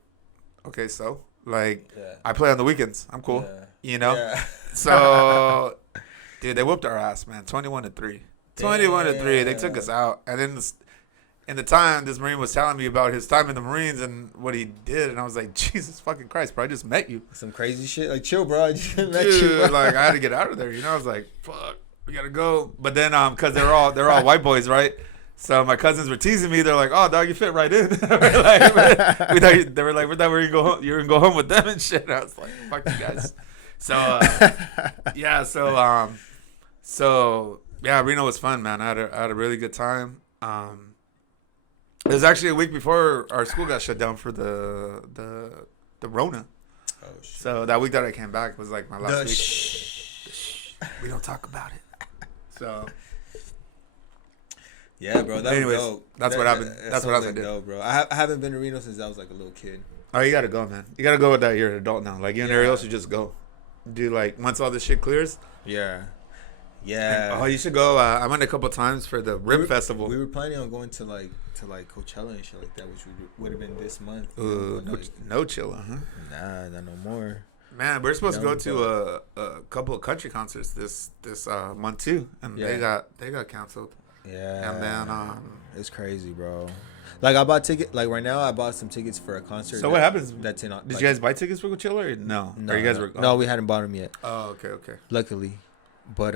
okay, so like, Yeah. I play on the weekends. I'm cool. Yeah. Yeah. So, dude, they whooped our ass, man. 21-3. 21-3. They took Damn. us out. And then in the time, this Marine was telling me about his time in the Marines and what he did. And I was like, Jesus fucking Christ, bro. I just met you. Some crazy shit. Like, chill, bro. I just met Dude, you, bro. like, I had to get out of there. I was like, fuck, we got to go. But then, because they're all white boys, right? So my cousins were teasing me. They're like, "Oh, dog, you fit right in." we thought we were gonna go home. You were gonna go home with them and shit. I was like, "Fuck you guys." So Reno was fun, man. I had a really good time. It was actually a week before our school got shut down for the Rona. Oh, shit. So that week that I came back was like my last week. We don't talk about it. So. Yeah, bro. That Anyways, was dope. that's what happened. That's what happened. Dope, bro. I haven't been to Reno since I was like a little kid. Oh, you gotta go, man. You gotta go with that. You're an adult now. Like, you and Yeah. Ariel should just go. Dude, like, once all this shit clears. Yeah. Yeah. And, you should go. I went a couple times for the Rib Festival. We were planning on going to Coachella and shit like that, which would have been this month. No Chilla, huh? Nah, not no more. Man, we're supposed to No, go to a couple of country concerts this month too, and Yeah. they got canceled. Yeah. And then it's crazy, bro. Like, I bought right now I bought some tickets for a concert. So what happens? That's in. Did you guys buy tickets for Coachella or no? No, Or you guys no, were? no, we hadn't bought them yet. Oh, okay. Luckily, but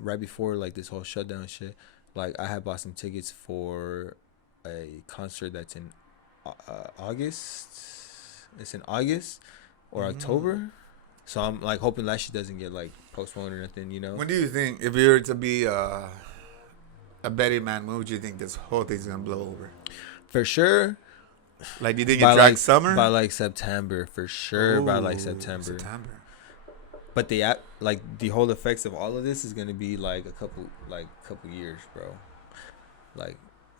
right before like this whole shutdown shit, like I had bought some tickets for a concert that's in August. It's in August or October. So I'm like hoping that shit doesn't get like postponed or nothing, When do you think, if you were to be a betting man, when would you think this whole thing's gonna blow over? For sure. Like, do you think it drags summer? By like September, for sure. By like September. But the whole effects of all of this is gonna be like a couple years, bro. Like,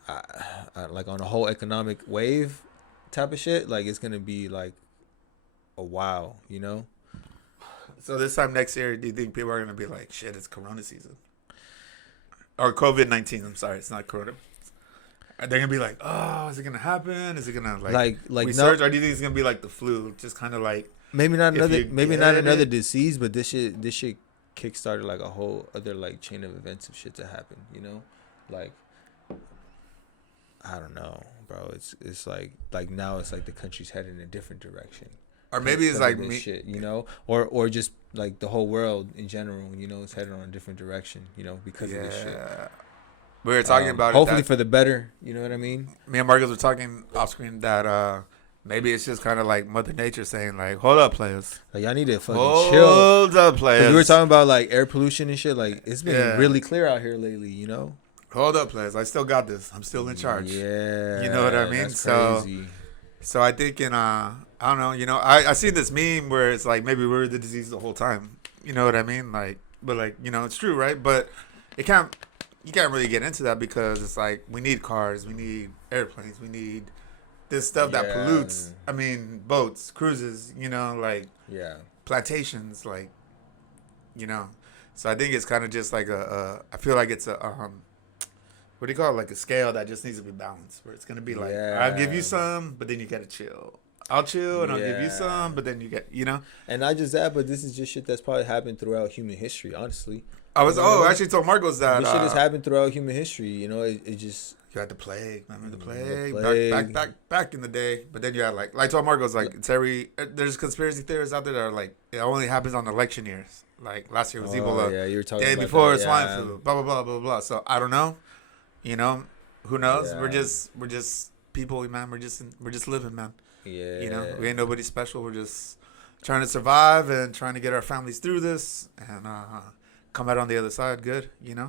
I like on a whole economic wave type of shit. Like, it's gonna be like a while, So this time next year, do you think people are gonna be like, shit, it's Corona season? Or COVID-19, I'm sorry, it's not Corona. Are they gonna be like, oh, is it gonna happen? Is it gonna like research? no, or do you think it's gonna be like the flu, just kind of like maybe not another it. disease, but this shit kickstarted like a whole other like chain of events of shit to happen, Like, I don't know, bro. It's like now it's like the country's headed in a different direction. Or maybe it's like this shit, or just like the whole world in general, it's headed on a different direction, because of this shit. We were talking about hopefully for the better, you know what I mean? Me and Marcus were talking off screen that maybe it's just kind of like Mother Nature saying like, hold up, players. Like, y'all need to fucking chill. Hold up, players. We were talking about like air pollution and shit. Like, it's been really clear out here lately, Hold up, players. I still got this. I'm still in charge. Yeah. You know what I mean? That's crazy. So I think in I don't know. I seen this meme where it's like maybe we were the disease the whole time. You know what I mean? But it's true, right? But you can't really get into that because it's like we need cars, we need airplanes, we need this stuff that pollutes. I mean, boats, cruises, plantations, So I think it's kind of just like I feel like it's a what do you call it? Like a scale that just needs to be balanced, where it's gonna be like I'll give you some, but then you gotta chill. I'll chill and I'll give you some, but then you get, And not just that, but this is just shit that's probably happened throughout human history, honestly. I actually told Marcos that. This shit has happened throughout human history, it just. You had the plague, remember the plague? Back in the day. But then you had like I told Marcos, there's conspiracy theorists out there that are like, it only happens on election years. Like last year was Ebola. Yeah, you were talking day about before that, swine flu, blah, blah, blah, blah, blah. So I don't know. Who knows? Yeah. We're just people, man. We're just living, man. Yeah. We ain't nobody special. We're just trying to survive and trying to get our families through this and come out on the other side good, Yeah.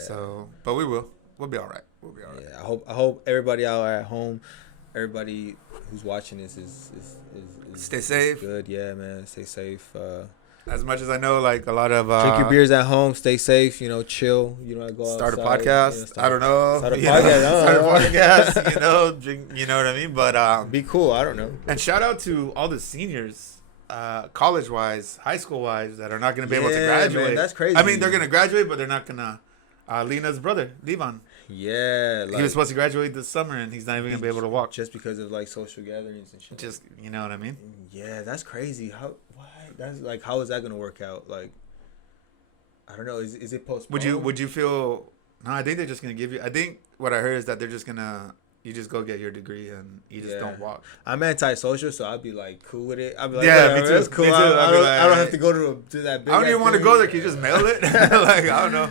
So, but we will. We'll be all right. We'll be all right. Yeah. I hope everybody out at home, everybody who's watching this is stay safe. Good. Yeah, man. Stay safe. As much as I know, like a lot of drink your beers at home. Stay safe. Chill. You don't have to go start outside. A podcast. I don't know. Start a podcast. Start a podcast. Drink. You know what I mean? But be cool. I don't know. And shout out to all the seniors, college wise, high school wise, that are not going to be able to graduate. Man, that's crazy. I mean, they're going to graduate, but they're not going to. Lena's brother, Levon. Yeah, he was supposed to graduate this summer, and he's not even gonna be able to walk just because of like social gatherings and shit. Just you know what I mean? Yeah, that's crazy. That's like, how is that gonna work out? Like, I don't know. Is it postponed? Would you feel? No, I think they're just gonna give you. I think what I heard is that they're just gonna. You just go get your degree and you just don't walk. I'm antisocial, so I'd be like cool with it. I'd be like, me too. That's cool. Me too. I don't have to go to that big. I don't even want to go there. Can you just mail it? Like, I don't know.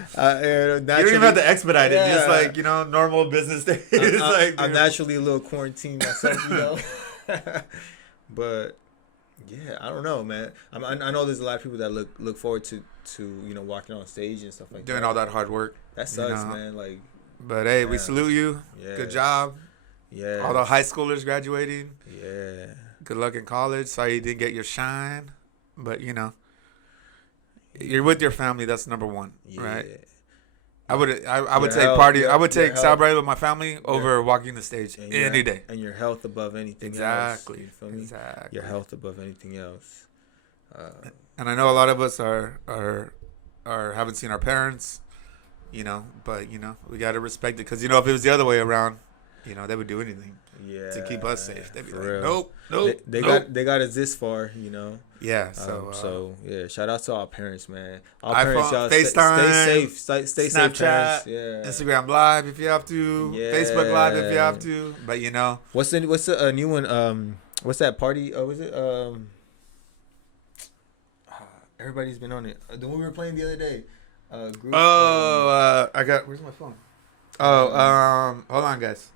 You don't even have to expedite it. Just like, normal business days. I'm naturally a little quarantined myself, But yeah, I don't know, man. I know there's a lot of people that look forward to walking on stage and stuff like that. Doing all that hard work. That sucks, man. Like, but hey, we salute you. Yeah. Good job. Yeah. All the high schoolers graduating. Yeah. Good luck in college. Sorry you didn't get your shine, but you're with your family. That's number one, right? I would take party. I would take celebrating with my family over walking the stage any day. And your health above anything else. Exactly. You feel me? Exactly. Your health above anything else. And I know a lot of us are haven't seen our parents. But we gotta respect it because if it was the other way around, they would do anything to keep us safe. They'd be like, real. nope. They got us this far, Yeah. So yeah, shout out to all parents, man. All iPhone, parents, y'all FaceTime, stay Snapchat, safe, parents. Yeah. Instagram Live if you have to, Facebook Live if you have to. But what's the new one? What's that party? Oh, was it everybody's been on it. The one we were playing the other day. Group, I got. Where's my phone? Hold on, guys.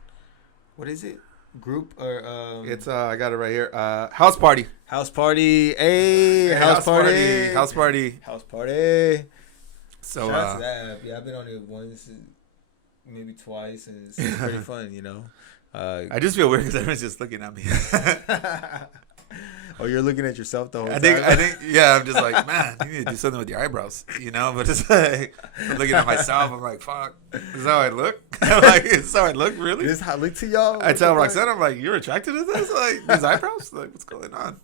What is it? Group or It's I got it right here. House party. House party. Hey, house party. House party. House party. So shout out to that. Yeah, I've been on it once, maybe twice, and it's pretty fun. I just feel weird because everyone's just looking at me. Oh, you're looking at yourself the whole time. I think, yeah. I'm just like, man, you need to do something with your eyebrows, But it's like, I'm looking at myself. I'm like, fuck, is that how I look? I'm like, is that how I look, really? This is how I look to y'all. I tell Roxanne, I'm like, you're attracted to this? Like, these eyebrows? Like, what's going on?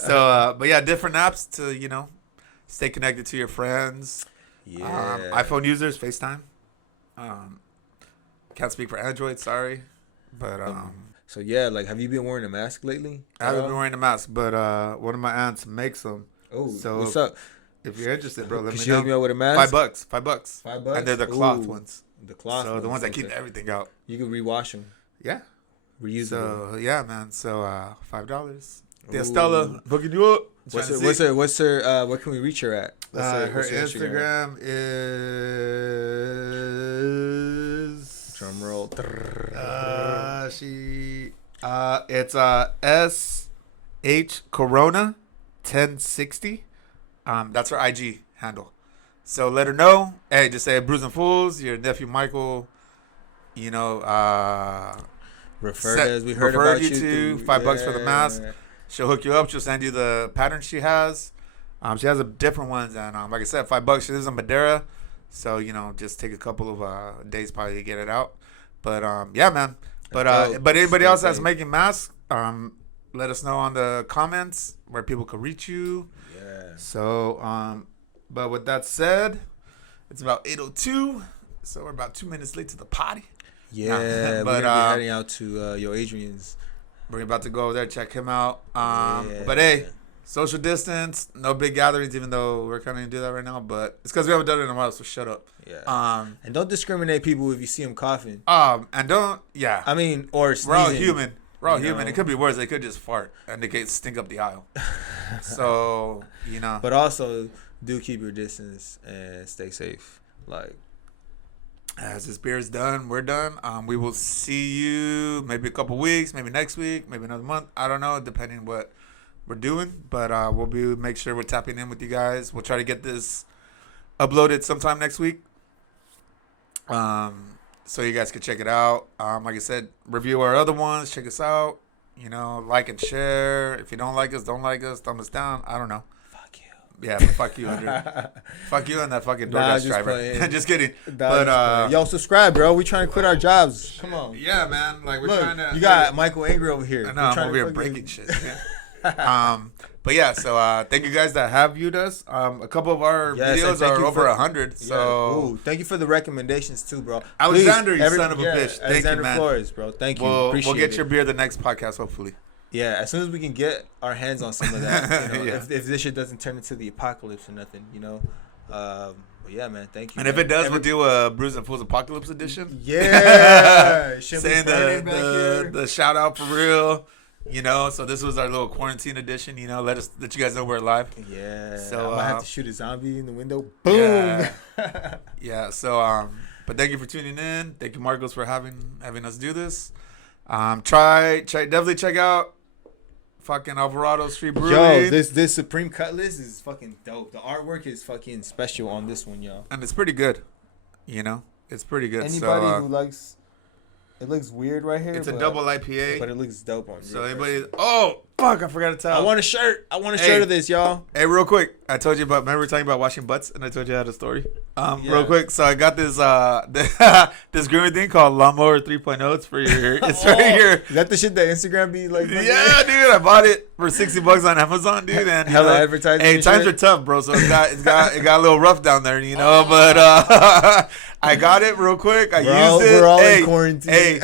So, but yeah, different apps to, stay connected to your friends. Yeah. iPhone users, FaceTime. Can't speak for Android, sorry. But, So yeah, like, have you been wearing a mask lately? I haven't been wearing a mask, but one of my aunts makes them. Oh, so what's up? If you're interested, bro, let me She hooked me know. up with a mask. $5. $5. And they're the cloth ones. The cloth. So the ones that keep everything out. You can rewash them. Yeah. Reuse them. So yeah, man. So $5. The Stella hooking you up. What's her? What can we reach her at? Her Instagram is. Drum roll. It's SH Corona 1060. That's her IG handle. So let her know. Hey, just say Brews and Fools. Your nephew Michael. referred as we heard about you to through, $5 for the mask. She'll hook you up. She'll send you the pattern she has. She has different ones, and like I said, $5. She lives in Madeira, so just take a couple of days probably to get it out. But yeah, man. But anybody else that's making masks, let us know on the comments where people could reach you. Yeah. So but with that said, it's about 8:02, so we're about 2 minutes late to the party. Yeah, but we're gonna be heading out to Yo Adrian's. We're about to go over there, check him out. But hey, social distance, no big gatherings, even though we're kind of gonna do that right now. But it's because we haven't done it in a while, so shut up. Yeah. And don't discriminate people if you see them coughing. And don't. Yeah. I mean, or sneezing. We're all human. We're all human. It could be worse. They could just fart and they could stink up the aisle. So But also, do keep your distance and stay safe. Like. As this beer is done, we're done. We will see you maybe a couple weeks, maybe next week, maybe another month. I don't know, depending what we're doing. But make sure we're tapping in with you guys. We'll try to get this uploaded sometime next week, so you guys can check it out. Like I said, review our other ones. Check us out. Like and share. If you don't like us, thumb us down. I don't know. Yeah, but fuck you, Andrew. Fuck you and that fucking DoorDash driver. Just kidding. Yo, subscribe, bro. We trying to quit our jobs. Come on. Yeah, man. Like we're trying to. You got Michael Angry over here. I know. I'm over here breaking shit. But yeah, so thank you guys that have viewed us. A couple of our videos are over 100. So thank you for the recommendations too, bro. Alexander, you son of a bitch. Thank Alexander you, man. Flores, bro. Thank you. We'll get your beer the next podcast, hopefully. Yeah, as soon as we can get our hands on some of that, if this shit doesn't turn into the apocalypse or nothing, But yeah, man, thank you. And if it does, we'll do a Brews and Fools Apocalypse edition. Yeah, saying the shout out for real. So this was our little quarantine edition. Let you guys know we're live. Yeah. So I might have to shoot a zombie in the window. Boom. Yeah. So but thank you for tuning in. Thank you, Marcos, for having us do this. Definitely check out fucking Alvarado Street Brewery. Yo, this Supreme Cutlass is fucking dope. The artwork is fucking special on this one, yo. And it's pretty good. It's pretty good. Anybody who likes, it looks weird right here. It's a double IPA, but it looks dope on. So anybody, fuck, I forgot to tell. I want a shirt. I want a shirt of this, y'all. Hey, real quick, I told you about. Remember we were talking about washing butts, and I told you I had a story. Real quick, so I got this this grooming thing called Lawnmower 3.0. It's for your. It's right here. Is that the shit that Instagram be like? Yeah, dude, I bought it for $60 on Amazon, dude, and hella advertising. Hey, times are tough, bro. So it got a little rough down there, But I got it real quick. I used it. We're all in quarantine. Hey,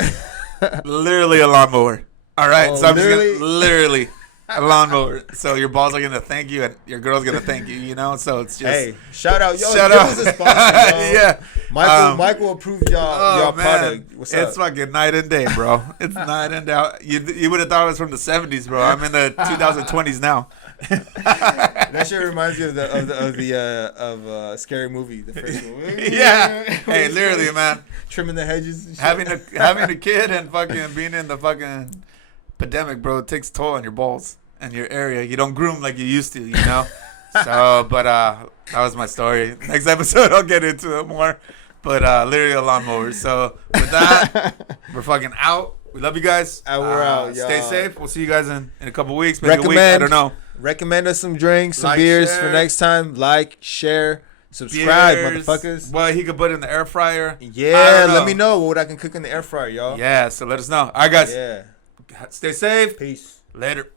literally a lawnmower. All right, so I'm just gonna literally. A lawnmower. So your balls are gonna thank you, and your girl's gonna thank you. So it's just shout out, yo, shout out. Us a sponsor, yeah, Michael approved y'all product. What's up? It's fucking night and day, bro. It's night and day. You would have thought it was from the 70s, bro. I'm in the 2020s now. That shit reminds me of the Scary Movie, the first one. Yeah. Hey, literally, man. Trimming the hedges. And shit. Having a kid and fucking being in the fucking pandemic, bro, it takes toll on your balls and your area. You don't groom like you used to, So, but that was my story. Next episode, I'll get into it more. But literally a lawnmower. So with that, we're fucking out. We love you guys. And we're out, y'all. Stay safe. We'll see you guys in a couple weeks. Maybe a week. I don't know. Recommend us some drinks, some beers for next time. Like, share, subscribe, motherfuckers. Well, he could put it in the air fryer. Yeah, let me know what I can cook in the air fryer, y'all. Yeah, so let us know. All right, guys. Yeah. Stay safe. Peace. Later.